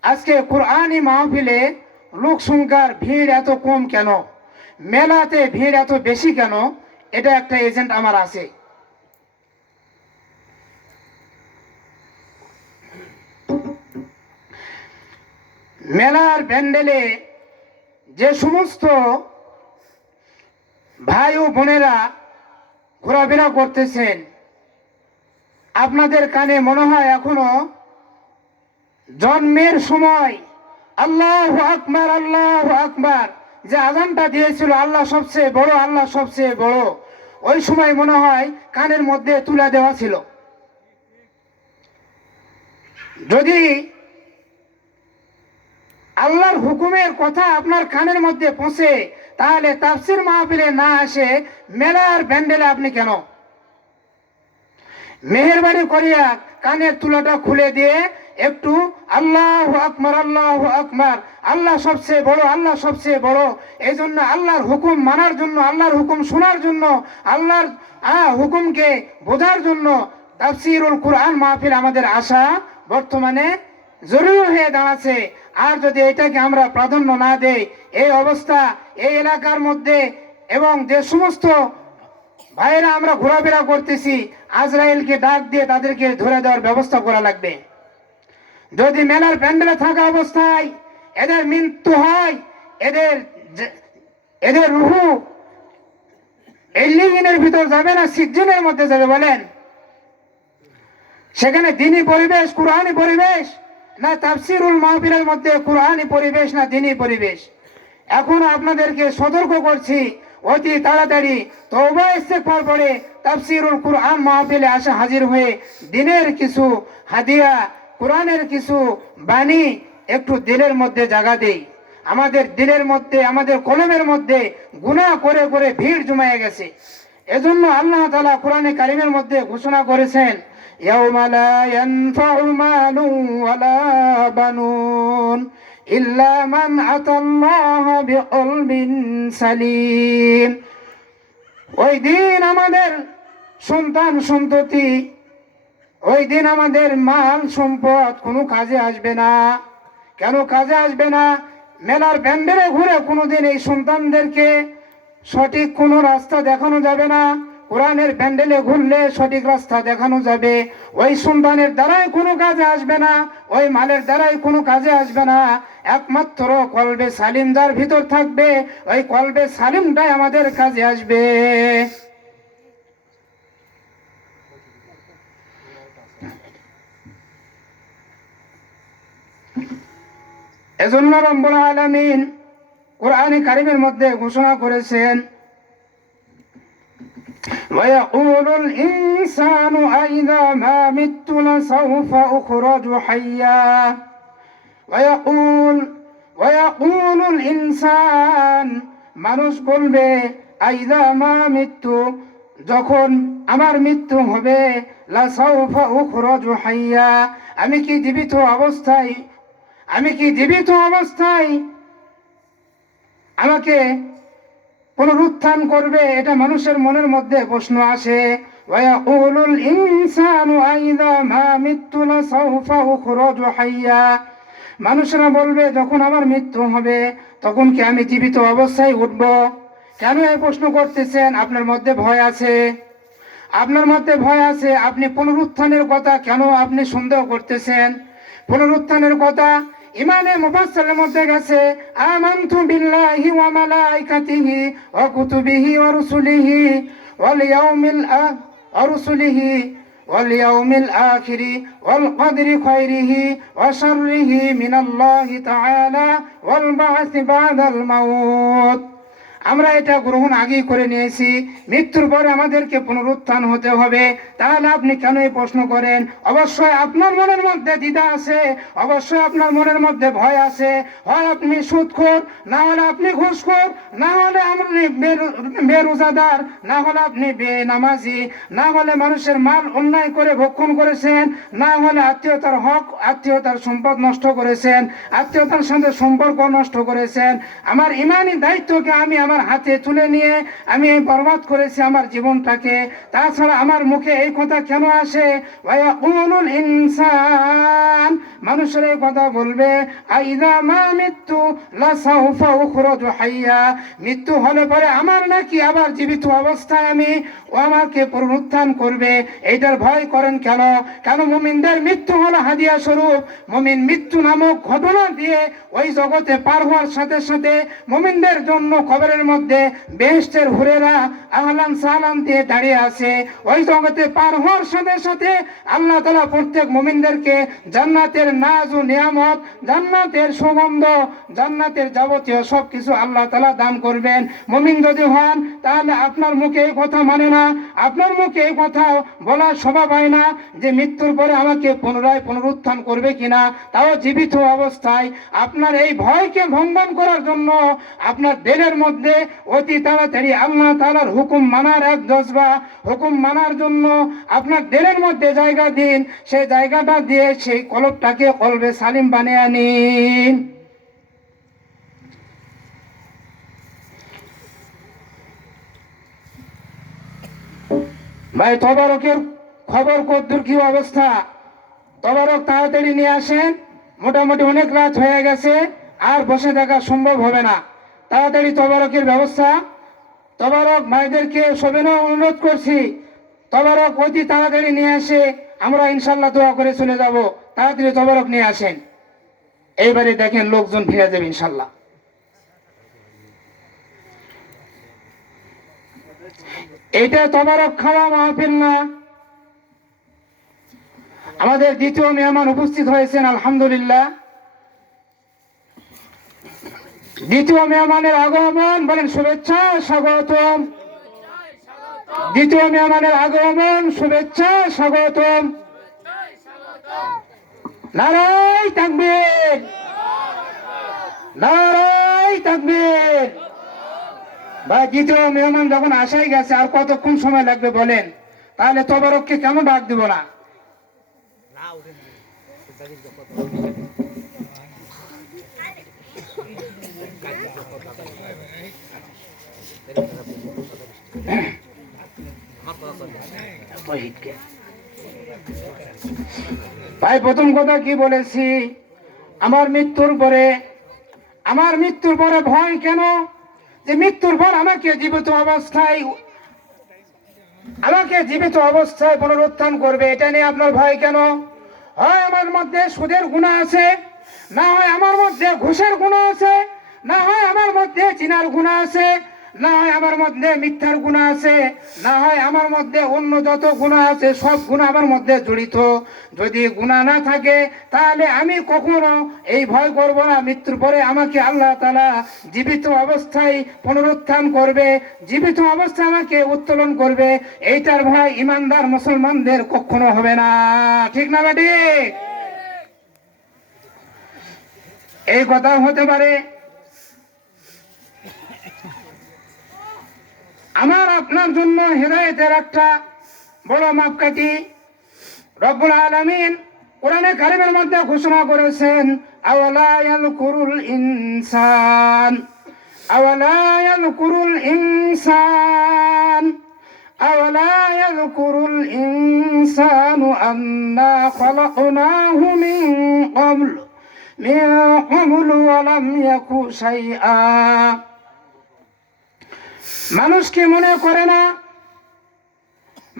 আজকে কোরআনি মাহফিলে লোক সংখ্যার ভিড় এত কম কেন, মেলাতে ভিড় এত বেশি কেন? এটা একটা এজেন্ট আমার আছে। মেলার প্যান্ডেলে যে সমস্ত ভাই ও বোনেরা ঘোরাফেরা করতেছেন, আপনাদের কানে মনে হয় এখনো জন্মের সময় আল্লাহু আকবার আল্লাহু আকবার যে আযানটা দিয়েছিল, আল্লাহ সবচেয়ে বড়, আল্লাহ সবচেয়ে বড়, ওই সময় মনে হয় কানের মধ্যে তুলে দেওয়া ছিল। যদি আল্লাহর হুকুমের কথা আপনার কানের মধ্যে পৌঁছে, তাহলে তাফসীর মাহফিলে না আসে মেলার প্যান্ডেলে আপনি কেন? মেহেরবানি করিয়া কানের তুলাটা খুলে দিয়ে একটু আল্লাহু আকবার আল্লাহু আকবার, আল্লাহ সবচেয়ে বড়, আল্লাহ সবচেয়ে বড়। এই জন্য আল্লাহর হুকুম মানার জন্য, আল্লাহর হুকুম শোনার জন্য, আল্লাহর হুকুমকে বোঝার জন্য তাফসীরুল কুরআন মাহফিল আমাদের আসা বর্তমানে জরুরি হয়ে দাঁড়াচ্ছে। আর যদি এটাকে আমরা প্রাধান্য না দেই, এই অবস্থা এই এলাকার মধ্যে এবং যে সমস্ত ভাইয়েরা আমরা ঘোরাফেরা করতেছি, আজরাইলকে ডাক দিয়ে তাদেরকে ধরে দেওয়ার ব্যবস্থা করা লাগবে। যদি মেলার প্যান্ডেলে থাকা অবস্থায় এদের মৃত্যু হয়, এদের রুহু এলিগিনের ভিতর যাবে না সিজ্জিনের মধ্যে যাবে? বলেন, সেখানে দ্বীনি পরিবেশ, কুরআনি পরিবেশ, না তাফসীরুল মাহফিলের মধ্যে কুরআনি পরিবেশ, না দ্বীনি পরিবেশ? এখন আপনাদেরকে সতর্ক করছি, অতি তাড়াতাড়ি তওবা ইস্তেগফার পড়ে তাফসীরুল কুরআন মাহফিলে আসা হাজির হয়ে দ্বীনের কিছু হাদিয়া, কোরআনের কিছু বাণী একটু দিলের মধ্যে জায়গা দেই। আমাদের দিলের মধ্যে, আমাদের কলমের মধ্যে গুনাহ করে করে ভিড় জমায়ে গেছে। এজন্য আল্লাহ তাআলা কোরআনে কারিমের মধ্যে ঘোষণা করেছেন, ইয়াউমা লা ইয়ানফাউ মালুন ওয়ালা বানুন ইল্লা মান আতাল্লাহ বিকলবিন সালিম। ওই দিন আমাদের সন্তান সন্ততি, ওই দিন আমাদের মাল সম্পদ কোনো কাজে আসবে না। কেন কাজে আসবে না? মেলার প্যান্ডেলে ঘুরে কোনোদিন এই সন্তানদেরকে সঠিক কোনো রাস্তা দেখানো যাবে না। কোরআনের প্যান্ডেলে ঘুরলে সঠিক রাস্তা দেখানো যাবে। ওই সন্তানের দ্বারাই কোনো কাজে আসবে না, ওই মালের দ্বারাই কোনো কাজে আসবে না। একমাত্র কলবে সালিম যার ভিতর থাকবে, ওই কলবে সালিমটাই আমাদের কাজে আসবে। এজন্য রব্বুল আলামিন কোরআনে কারিমের মধ্যে ঘোষণা করেছেন, ويقول الإنسان أإذا ما مت لسوف أخرج حيا ওয়ায়াকুলুল ইনসান, মানুষ বলবে আইযা মা মৃত্যু, যখন আমার মৃত্যু হবে, লা সাউফা উখরাজু হাইয়া, আমি কি জীবিত অবস্থায় আমাকে পুনরুত্থান করবে? এটা মানুষের মনের মধ্যে প্রশ্ন আসে। ওয়ায়াকুলুল ইনসানু আইযা মা মিততু লাসাউফা উখরাজু হাইয়া, মানুষরা বলবে যখন আমার মৃত্যু হবে তখন কি আমি জীবিত অবস্থায় উঠব? কেন এই প্রশ্ন করতেছেন? আপনার মধ্যে ভয় আছে, আপনি পুনরুত্থানের কথা কেন আপনি সন্দেহ করতেছেন? পুনরুত্থানের কথা ইমানে মুফাসসালের মধ্যে গেছে, আমানতু বিল্লাহি ওয়া মালাইকাতিহি ওয়া কুতুবিহি ওয়া রুসুলিহি ওয়াল ইয়াউমিল আখিরি ওয়াল কদরি খাইরিহি ওয়া শাররিহি মিনাল্লাহি তাআলা ওয়াল বা'সি বা'দাল মাউত। আমরা এটা গ্রহণ আগেই করে নিয়েছি, মৃত্যুর পরে আমাদেরকে পুনরুত্থান হতে হবে। তাহলে আপনি কেন এই প্রশ্ন করেন? অবশ্যই আপনার মনের মধ্যে দ্বিধা আছে, অবশ্যই আপনার মনের মধ্যে ভয় আছে। হয় আপনি সুদখোর, না হলে আপনি ঘুষখোর, না হলে আপনি বেরোজাদার, না হলে আপনি বেনামাজি, না হলে মানুষের মাল অন্যায় করে ভক্ষণ করেছেন, না হলে আত্মীয়তার সম্পদ নষ্ট করেছেন, আত্মীয়তার সাথে সম্পর্ক নষ্ট করেছেন। আমার ইমানি দায়িত্বকে আমি আমার হাতে তুলে নিয়ে আমি বরবাদ করেছি আমার জীবনটাকে। তাছাড়া আমার মুখে এই কথা কেন আসে? ওয়ায়াকুলুল ইনসান, মানুষের এই কথা বলবে আইযা মা মৃত্যু লাসাউফা উখরাজু হাইয়া, মৃত্যু হলে পরে আমার নাকি আবার জীবিত অবস্থায় আমাকে পুনরুত্থান করবে। এইটার ভয় করেন কেন? মুমিনদের মৃত্যু হলো হাদিয়া স্বরূপ। মুমিন মৃত্যু নামক ঘটনা দিয়ে ওই জগতে পার হওয়ার সাথে সাথে মুমিনদের জন্য কবরের মধ্যে বেহেশতের হুরেরা আহলান সালাম দিয়ে দাঁড়িয়ে আছে। ওই জগতে পার হওয়ার সাথে সাথে আল্লাহ তাআলা প্রত্যেক মুমিনদেরকে জান্নাতের নাজ ও নিয়ামত, জান্নাতের সুগন্ধ, জান্নাতের যাবতীয় সবকিছু আল্লাহ তাআলা দান করবেন। মুমিন যদি হন তাহলে আপনার মুখে এই কথা মানে না, আপনার মুখে এই কথা বলার স্বভাব হয় না যে মৃত্যুর পরে আমাকে পুনরুত্থান করবে কিনা, তাও জীবিত অবস্থায়। আপনার এই ভয়কে ভঙ্গন করার জন্য আপনার দিলের মধ্যে অতি তাড়াতাড়ি আল্লাহ তাআলার হুকুম মানার এক জজবা, হুকুম মানার জন্য আপনার দিলের মধ্যে জায়গা দিন। সেই জায়গাটা দিয়ে সেই কলবটাকে কলবে সালিম বানিয়ে নিন। ভাই, তবারকের খবর কদ্দুর কি অবস্থা? তবারক তাড়াতাড়ি নিয়ে আসেন, মোটামুটি অনেক রাত হয়ে গেছে, আর বসে থাকা সম্ভব হবে না। তাড়াতাড়ি তবারকের ব্যবস্থা। তবারক ভাইদেরকে সবিনয় অনুরোধ করছি, তবারক অতি তাড়াতাড়ি নিয়ে আসে, আমরা ইনশাল্লাহ দোয়া করে চলে যাব। তাড়াতাড়ি তবারক নিয়ে আসেন। এইবারে দেখেন লোকজন ফিরে যাবে ইনশাল্লাহ। এটা তবারক খাওয়া মাহফিল না। আমাদের দ্বিতীয় মেহমান উপস্থিত হয়েছেন, আলহামদুলিল্লাহ। দ্বিতীয় মেহমানের আগমন বলেন শুভেচ্ছা স্বাগতম। দ্বিতীয় মেহমানের আগমন শুভেচ্ছা স্বাগতম। নারায়ে তাকবীর, নারায়ে তাকবীর। ভাই, দ্বিতীয় মেহমান যখন আসাই গেছে, আর কতক্ষণ সময় লাগবে বলেন? তাহলে তবারককে কেন ডাক দিব না? ভাই, প্রথম কথা কি বলেছি? আমার মৃত্যুর পরে ভয় কেন? যে মৃত্যুর পর আমাকে জীবিত অবস্থায় পুনরুত্থান করবে, এটা নিয়ে আপনার ভয় কেন? হয় আমার মধ্যে সুদের গুনাহ আছে, না হয় আমার মধ্যে ঘুষের গুনাহ আছে, না হয় আমার মধ্যে চিনার গুনাহ আছে, না হয় আমার মধ্যে মিথ্যার গুনাহ আছে, না হয় আমার মধ্যে অন্য যত গুনাহ আছে সব গুনাহ আমার মধ্যে জড়িত। যদি গুনাহ না থাকে তাহলে আমি কখনো এই ভয় করব না মৃত্যুর পরে আমাকে আল্লাহ তাআলা জীবিত অবস্থায় পুনরুত্থান করবে, জীবিত অবস্থায় আমাকে উত্তোলন করবে। এইটার ভয় ইমানদার মুসলমানদের কখনো হবে না। ঠিক না বেটি? এই কথা হতে পারে। আমার আপনার জন্য হেদায়েতের একটা বড় মাপকাঠি রব্বুল আলামিন কোরআনে কারিমের মধ্যে ঘোষণা করেছেন, আওয়ালা ইয়াযকুরুল ইনসান, আওয়ালা ইয়াযকুরুল ইনসান, আওয়ালা ইয়াযকুরুল ইনসানু আন্না খালাকনাহু মিন ক্বাবলু ওয়া লাম ইয়াকু শাইআ। মানুষ কি মনে করে না,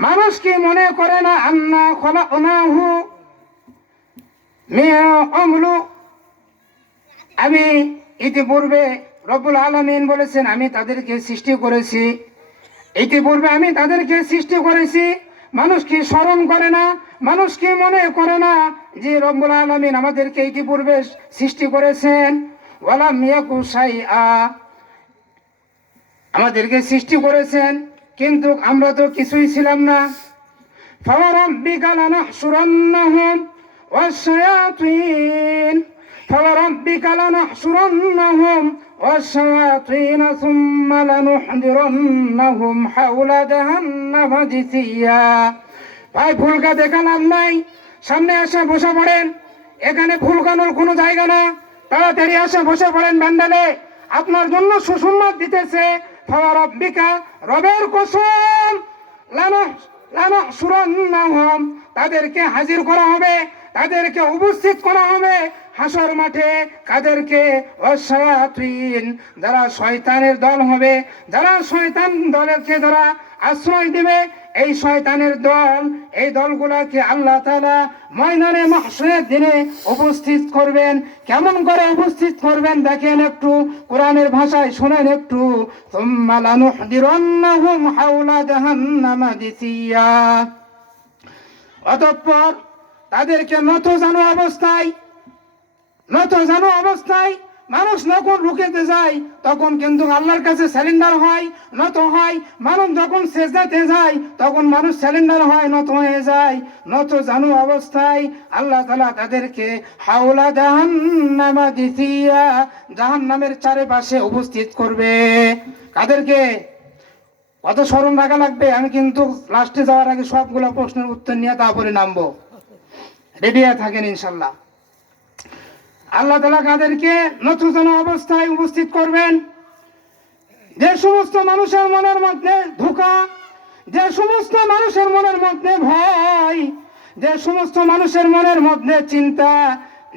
মানুষ কি মনে করে না আন্না খলাকনাহু মিন ক্বাবলু, আমি ইতিপূর্বে রব্বুল আলামিন বলেছেন আমি তাদেরকে সৃষ্টি করেছি, ইতিপূর্বে আমি তাদেরকে সৃষ্টি করেছি। মানুষ কি স্মরণ করে না, মানুষ কি মনে করে না যে রব্বুল আলামিন আমাদেরকে ইতিপূর্বে সৃষ্টি করেছেন? ওয়ালাম ইয়াকু শাইআ, আমাদেরকে সৃষ্টি করেছেন কিন্তু আমরা তো কিছুই ছিলাম না। ফাওয়ারাব্বিকা লানাহশুরান্নাহুম ওয়াশ-শায়াতিন, ফাওয়ারাব্বিকা লানাহশুরান্নাহুম ওয়াশ-শায়াতিন সুম্মা লানুহদিরান্নাহুম হাওলা জাহান্নামা জিসিয়া। ভাই ফুলকা দেখালাম নাই, সামনে এসে বসে পড়েন, এখানে ফুলকানোর কোনো জায়গা না, তাড়াতাড়ি এসে বসে পড়েন ব্যান্ডেলে, আপনার জন্য সুসংবাদ দিতেছে। ফাওয়ারাব্বিকা, রবের কসম, লানাহশুরান্নাহুম, তাদেরকে হাজির করা হবে, তাদেরকে উপস্থিত করা হবে হাসর মাঠে। কাদেরকে? ওয়াশ-শায়াতিন, যারা শয়তানের দল হবে, যারা শয়তান দলকে যারা আশ্রয় দিবে, এই শয়তানের দল, এই দলগুলাকে আল্লাহ তাআলা ময়দানে মাহশরের দিনে উপস্থিত করবেন। কেমন করে উপস্থিত করবেন দেখেন একটু, কোরআনের ভাষায় শোনেন একটু। সুম্মা লানুহদিরান্নাহুম হাওলা জাহান্নামা জিসিয়া, অতঃপর তাদেরকে নতজানু অবস্থায়, নতজানু অবস্থায় মানুষ যখন রুকেতে যায় তখন কিন্তু আল্লাহর কাছে স্যালেন্ডার হয়, নত হয়। মানুষ যখন সেজদাতে যায় তখন মানুষ স্যালেন্ডার হয়, নত হয়ে যায়। নত জানু অবস্থায় আল্লাহ তাআলা তাদেরকে হাওলা জাহান্নামা জিসিয়া, জাহান্নামের চারিপাশে উপস্থিত করবে। কাদেরকে? কত স্মরণ রাখা লাগবে, আমি কিন্তু লাস্টে যাওয়ার আগে সবগুলো প্রশ্নের উত্তর নিয়ে তারপরে নামবো, রেডি হয়ে থাকেন ইনশাল্লাহ। আল্লাহ তাআলা কাদেরকে নতজান অবস্থায় উপস্থিত করবেন? যে সমস্ত মানুষের মনের মধ্যে ধোঁকা, যে সমস্ত মানুষের মনের মধ্যে ভয়, যে সমস্ত মানুষের মনের মধ্যে চিন্তা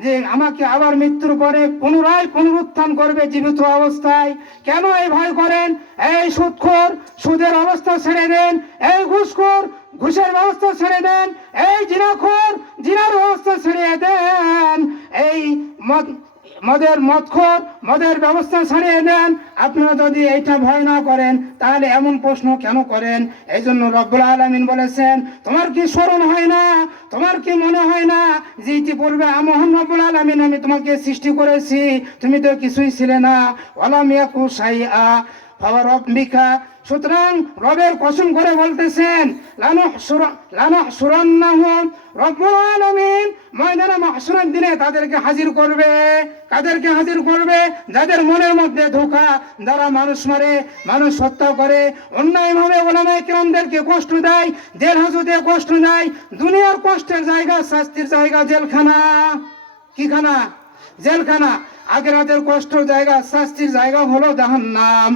যে আমাকে আবার মৃত্যুর পরে পুনরায় পুনরুত্থান করবে জীবিত অবস্থায়, কেন এই ভয় করেন? এই সুদখোর, সুদের অবস্থা ছেড়ে দেন। এই ঘুষখোর, ঘুষের ব্যবস্থা ছেড়ে দেন। এই জিনাখোর, জিনার ব্যবস্থা ছেড়ে দেন। এই মদখোর, মদের ব্যবস্থা ছাড়িয়ে দেন। আপনারা যদি এইটা ভয় না করেন তাহলে এমন প্রশ্ন কেন করেন? এই জন্য রব্বুল আলামিন বলেছেন, তোমার কি স্মরণ হয় না, তোমার কি মনে হয় না যে ইতিপূর্বে মহান রব্বুল আলামিন আমি তোমাকে সৃষ্টি করেছি, তুমি তো কিছুই ছিলে না। ওয়ালাম ইয়াকু শাইআ ফাওয়ারাব্বিকা, সুতরাং রবের কসম করে বলতেছেন লানাহশুরান্নাহুম, রব্বুল আলামিন ময়দানে মাহশরের দিনে তাদেরকে হাজির করবে। কাদেরকে হাজির করবে? যাদের মনের মধ্যে ধোঁকা, যারা মানুষ মারে, মানুষ হত্যা করে, অন্যায়ভাবে ওলামায়ে কেরামদেরকে কষ্ট দেয়, জেল হাজতে কষ্ট দেয়। দুনিয়ার কষ্টের জায়গা, শাস্তির জায়গা জেলখানা। কি খানা? জেলখানা। আখিরাতের কষ্টের জায়গা, শাস্তির জায়গা হলো জাহান্নাম।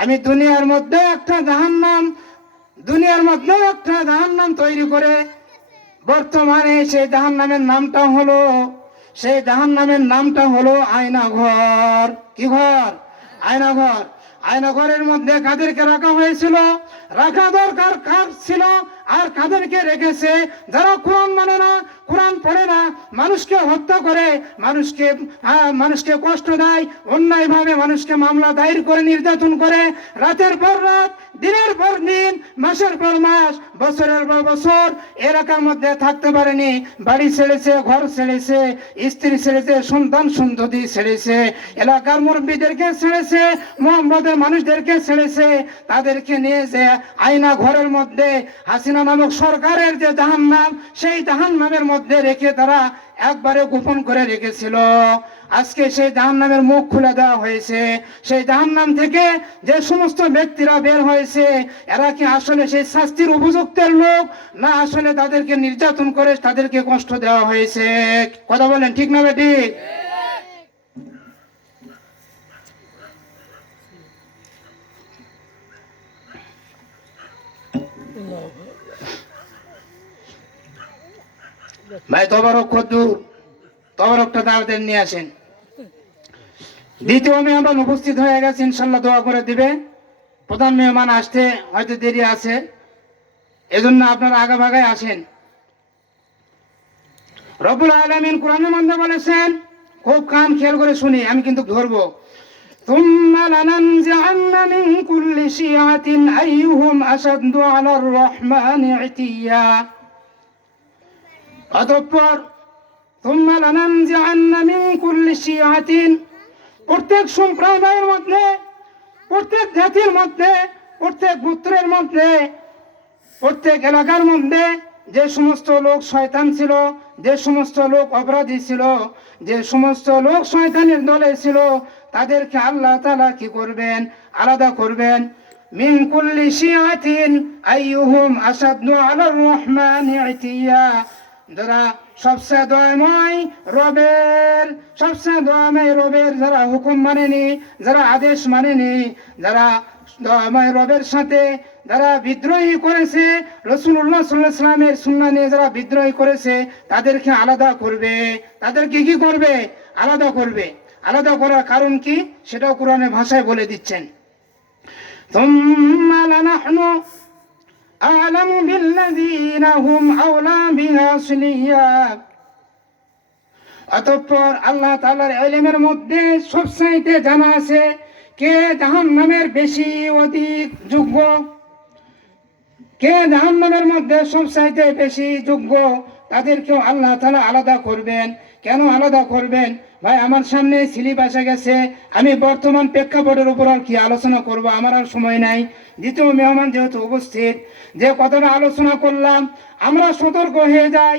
আমি দুনিয়ার মধ্যে একটা জাহান্নাম, দুনিয়ার মধ্যে একটা জাহান্নাম তৈরি করে বর্তমানে সেই জাহান্নামের নামটা হলো, সেই জাহান্নামের নামটা হলো আয়নাঘর। কি ঘর? আয়নাঘর। আয়নাঘরের মধ্যে কাদেরকে রাখা হয়েছিল? রাখা দরকার কার ছিল আর কাদেরকে রেখেছে? যারা কোরআন মানে না, কোরআন পড়ে না, মানুষকে হত্যা করে, মানুষকে কষ্ট দেয়, অন্যায়ভাবে মানুষকে মামলা দায়ের করে নির্যাতন করে, রাতের পর রাত, দিনের পর দিন, মাসের পর মাস, বছরের পর বছর এলাকার মধ্যে থাকতে পারেনি। বাড়ি ছেড়েছে, ঘর ছেড়েছে, স্ত্রী ছেড়েছে, সন্তান সন্ততি ছেড়েছে, এলাকার মুরব্বীদেরকে ছেড়েছে, মোহাম্মদের মানুষদেরকে ছেড়েছে। তাদেরকে নিয়ে যে আয়না ঘরের মধ্যে হাসিনা নামক সরকারের যে জাহান্নাম, সেই জাহান্নামের মধ্যে রেখে তারা একবারে গোপন করে রেখেছিল। আজকে সেই জাহান্নামের মুখ খুলে দেওয়া হয়েছে। সেই জাহান্নাম থেকে যে সমস্ত ব্যক্তিরা বের হয়েছে, এরা কি আসলে সেই শাস্তির উপযুক্তের লোক, না আসলে তাদেরকে নির্যাতন করে তাদেরকে কষ্ট দেওয়া হয়েছে? কথা বলেন, ঠিক না বেঠিক? ভাই তবারক কদ্দুর, তবারকটা তাড়াতাড়ি নিয়ে আসেন। দ্বিতীয় মেহমান উপস্থিত হয়ে গেছে, ইনশাল্লাহ দোয়া করে দিবে। প্রধান মেহমান আসতে হয়তো দেরি আছে, এজন্য আপনারা আগা ভাগায় আসেন। রব্বুল আলামিন কোরআনের মধ্যে বলেছেন, খুব কান খেয়াল করে শুনি, আমি কিন্তু ধরবো। তুম্মা লানানজিআন্না মিন কুল্লি শিয়াতিন আইয়ুহুম আশাদ্দু আলার রহমানি ইতিয়া। অতঃপর তুম্মা লানানজিআন্না মিন কুল্লি শিয়াতিন, প্রত্যেক সম্প্রদায়ের মধ্যে, প্রত্যেক জাতির মধ্যে, প্রত্যেক গোত্রের মধ্যে, প্রত্যেক এলাকার মধ্যে যে সমস্ত লোক শয়তান ছিল, যে সমস্ত লোক অপরাধী ছিল, যে সমস্ত লোক শয়তানের দলে ছিল, তাদেরকে আল্লাহ তাআলা কি করবেন? আলাদা করবেন। মিন কুল্লি শিয়াতিন আইয়ুহুম আশাদ্দু আলার রহমানি ইতিয়া। যারা সবচেয়ে দয়াময় রবের, সবচেয়ে দয়াময় রবের যারা হুকুম মানেনি, যারা আদেশ মানেনি, যারা দয়াময় রবের সাথে যারা বিদ্রোহী করেছে, রাসূলুল্লাহ সাল্লাল্লাহু আলাইহি ওয়াসাল্লামের সুন্নাহ নিয়ে যারা বিদ্রোহী করেছে, তাদেরকে আলাদা করবে। তাদেরকে কি করবে? আলাদা করবে। আলাদা করার কারণ কি সেটাও কোরআনের ভাষায় বলে দিচ্ছেন। তুম্মা লানাহনু আ'লামু বিল্লাযীনা হুম আওলা বিহা সিলিয়া। অতঃপর আল্লাহ তাআলার ইলমের মধ্যে সবচাইতে জানা আছে কে জাহান্নামের বেশি অধিক যোগ্য, কে জাহান্নামের মধ্যে সবচাইতে বেশি যোগ্য, তাদেরকেও আল্লাহ তাআলা আলাদা করবেন। কেন আলাদা করবেন? ভাই আমার সামনে স্লিপ এসে গেছে, আমি বর্তমান প্রেক্ষাপটের উপর আর কি আলোচনা করব, আমার আর সময় নাই। দ্বিতীয় মেহমান যেহেতু উপস্থিত, যে কথাটা আলোচনা করলাম, আমরা সতর্ক হয়ে যাই।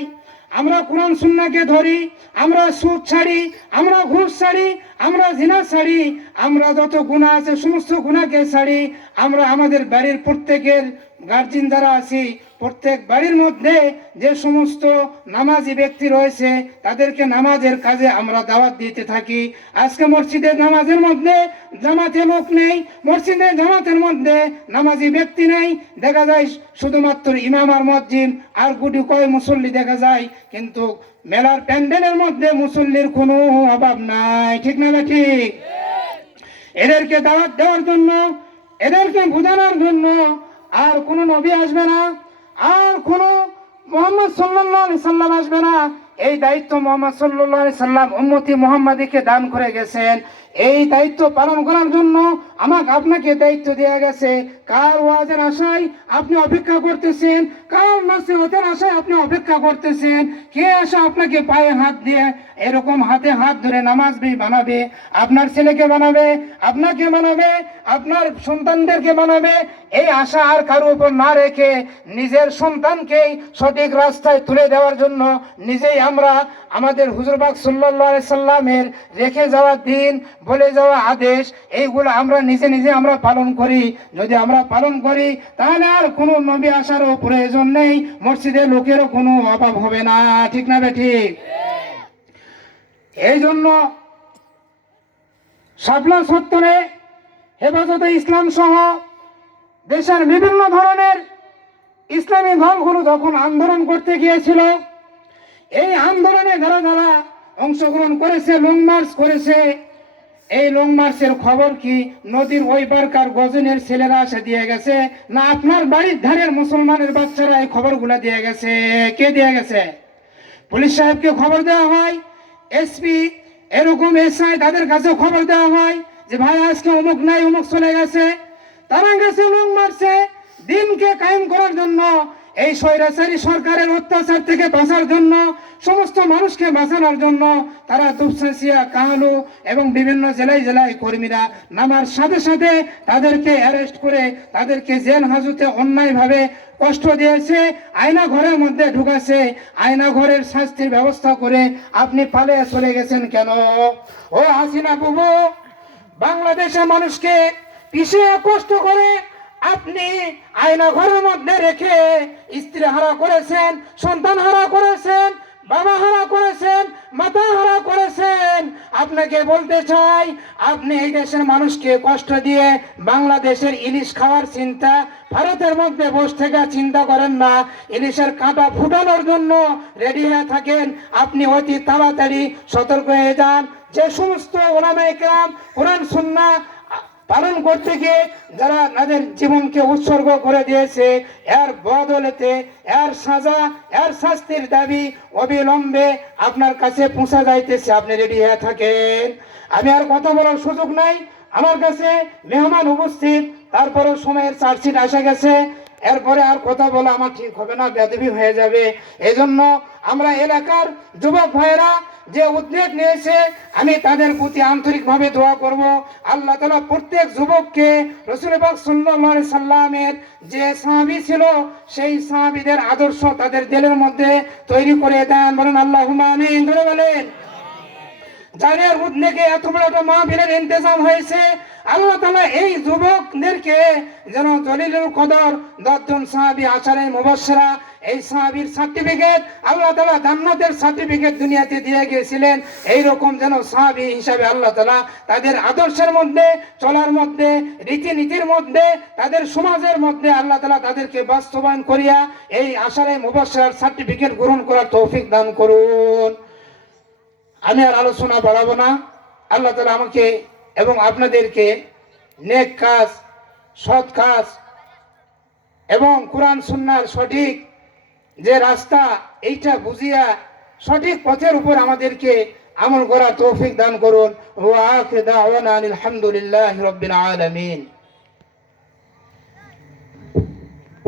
আমরা কোরআন সুন্নাহকে ধরি, আমরা সুদ ছাড়ি, আমরা ঘুষ ছাড়ি, আমরা জিনা ছাড়ি, আমরা যত গুনাহ আছে সমস্ত গুনাহকে ছাড়ি। আমরা আমাদের বাড়ির প্রত্যেকের গার্জিয়ান যারা আছি, প্রত্যেক বাড়ির মধ্যে যে সমস্ত নামাজি ব্যক্তি রয়েছে, তাদেরকে নামাজের কাজে আমরা দাওয়াত দিতে থাকি। আজকে মসজিদের নামাজের মধ্যে জামাতে লোক নেই, মসজিদের জামাতের মধ্যে নামাজি ব্যক্তি নেই, দেখা যায় শুধুমাত্র ইমাম আর মুয়াজ্জিন আর গুটি কয় মুসল্লি দেখা যায়, কিন্তু মেলার প্যান্ডেলের মধ্যে মুসল্লির কোনো অভাব নাই। ঠিক না ঠিক? এদেরকে দাওয়াত দেওয়ার জন্য, এদেরকে বোঝানোর জন্য আর কোনো নবী আসবে না, আর কোনো মুহাম্মদ সাল্লাল্লাহু আলাইহি সাল্লাম আসবে না। এই দায়িত্ব মুহাম্মদ সাল্লাল্লাহু আলাইহি সাল্লাম উম্মতি মুহাম্মাদীকে দান করে গেছেন। এই দায়িত্ব পালন করার জন্য আমাকে আপনাকে দায়িত্ব দেওয়া গেছে। কার ওয়াজের আশায় আপনি অপেক্ষা করতেছেন, কার নসিহতের আশায় আপনি অপেক্ষা করতেছেন, কে আসে আপনাকে পায়ে হাত দিয়ে এরকম হাতে হাত ধরে নামাজ বানাবে, আপনার ছেলেকে বানাবে, আপনাকে বানাবে, আপনার সন্তানদেরকে বানাবে, এই আশা আর কারো উপর না রেখে নিজের সন্তানকেই সঠিক রাস্তায় তুলে দেওয়ার জন্য নিজেই আমরা আমাদের হুজুর পাক সাল্লাল্লাহু আলাইহি সাল্লামের রেখে যাওয়া দিন, বলে যাওয়া আদেশ, এইগুলো আমরা নিজে নিজে আমরা পালন করি। যদি আমরা পালন করি তাহলে আর কোনো নবী আসারও প্রয়োজন নেই, মসজিদে লোকেরও কোনো অভাব হবে না। ঠিক না ঠিক? এই জন্য শাপলা চত্বরে হেফাজতে ইসলাম সহ দেশের বিভিন্ন ধরনের ইসলামী দলগুলো যখন আন্দোলন করতে গিয়েছিল, এই আন্দোলনে যারা যারা অংশগ্রহণ করেছে, লং মার্চ করেছে, এই লং মার্চের খবর কি নদীর ওই পারকার গজনের ছেলেরা এসে দিয়ে গেছে, না আপনার বাড়ির ধারের মুসলমানের বাচ্চারা এই খবরগুলো দিয়ে গেছে? কে দিয়ে গেছে? পুলিশ সাহেবকে খবর দেওয়া হয়, এসপি এরকম এসআই তাদের কাছে খবর দেওয়া হয় যে ভাই আজকে অমুক নাই, অমুক চলে গেছে। তারা গেছে লং মার্চে দিনকে কায়েম করার জন্য, এই স্বৈরাচারী সরকারের অত্যাচার থেকে বাঁচার জন্য, সমস্ত মানুষকে বাঁচানোর জন্য তারা দুপচাচিয়া, কাহালু এবং বিভিন্ন জেলায় জেলায় কর্মীরা নামার সাথে সাথে তাদেরকে অ্যারেস্ট করে তাদেরকে জেল হাজতে অন্যায়ভাবে কষ্ট দিয়েছে, আয়না ঘরের মধ্যে ঢুকাছে, আয়না ঘরের শাস্তির ব্যবস্থা করে আপনি পালিয়ে চলে গেছেন কেন? ও হাসিনা বাবু, বাংলাদেশের মানুষকে পিছিয়ে কষ্ট করে আপনি আয়না ঘরের মধ্যে রেখে স্ত্রী হারা করেছেন, সন্তান হারা করেছেন, বাবা হারা করেছেন, মাতা হারা করেছেন। আপনাকে বলতে চাই, আপনি এই দেশের মানুষকে কষ্ট দিয়ে বাংলাদেশের ইলিশ খাওয়ার চিন্তা ভারতের মধ্যে বসে থেকে চিন্তা করেন না, ইলিশের কাঁটা ফুটানোর জন্য রেডি হয়ে থাকেন। আপনি অতি তাড়াতাড়ি সতর্ক হয়ে যান। যে সমস্ত ওলামায়ে কেরাম কোরআন সুন্নাহ পালন করতে গিয়ে যারা তাদের জীবনকে উৎসর্গ করে দিয়েছে, এর বদলেতে এর সাজা, এর শাস্তির দাবি অবিলম্বে আপনার কাছে পৌঁছা যাইতেছে। আপনি রেডি হয়ে থাকেন। আমি আর কথা বলার সুযোগ নাই, আমার কাছে মেহমান উপস্থিত, তারপরেও সময়ের চার্জশিট আসা গেছে। এরপরে আর কথা বলা আমার ঠিক হবে না, বেয়াদবি হয়ে যাবে। এজন্য আমরা এলাকার যুবক ভাইয়েরা যে উদ্যোগ নিয়েছে, আমি তাদের প্রতি আন্তরিকভাবে দোয়া করব। আল্লাহ তাআলা প্রত্যেক যুবককে রাসূল পাক সাল্লাল্লাহু আলাইহি সাল্লামের যে সাহাবী ছিল, সেই সাহাবীদের আদর্শ তাদের দিলের মধ্যে তৈরি করে দেন। বলেন আল্লাহুম্মা আমিন। ধরে বলেন। যাদের উদ্যোগে এত বড় একটা মাহফিলের ইন্তজাম হয়েছে, আল্লাহ তাআলা এই যুবকদেরকে যেন জলিলুল কদর 10 জন সাহাবী আশারে মুবাশশিরা, এই সাহাবীর সার্টিফিকেট আল্লাহ তাআলা জান্নাতের সার্টিফিকেট দুনিয়াতে দিয়ে গিয়েছিলেন, এই রকম যেন সাহাবী হিসাবে আল্লাহ তাআলা তাদের আদর্শের মধ্যে, চলার মধ্যে, রীতিনীতির মধ্যে, তাদের সমাজের মধ্যে আল্লাহ তাআলা তাদেরকে বাস্তবায়ন করিয়া এই আশারে মুবাশশিরার সার্টিফিকেট গ্রহণ করার তৌফিক দান করুন। আমি আর আলোচনা বাড়াবো না। আল্লাহ তাআলা আমাকে এবং আপনাদেরকে নেক কাজ, সৎ কাজ এবং কোরআন সুন্নাহর সঠিক যে রাস্তা, এইটা বুঝিয়া সঠিক পথের উপর আমাদেরকে আমল করার তৌফিক দান করুন। ওয়া আখিরু দাওয়ানা আলহামদুলিল্লাহি রাব্বিল আলামিন।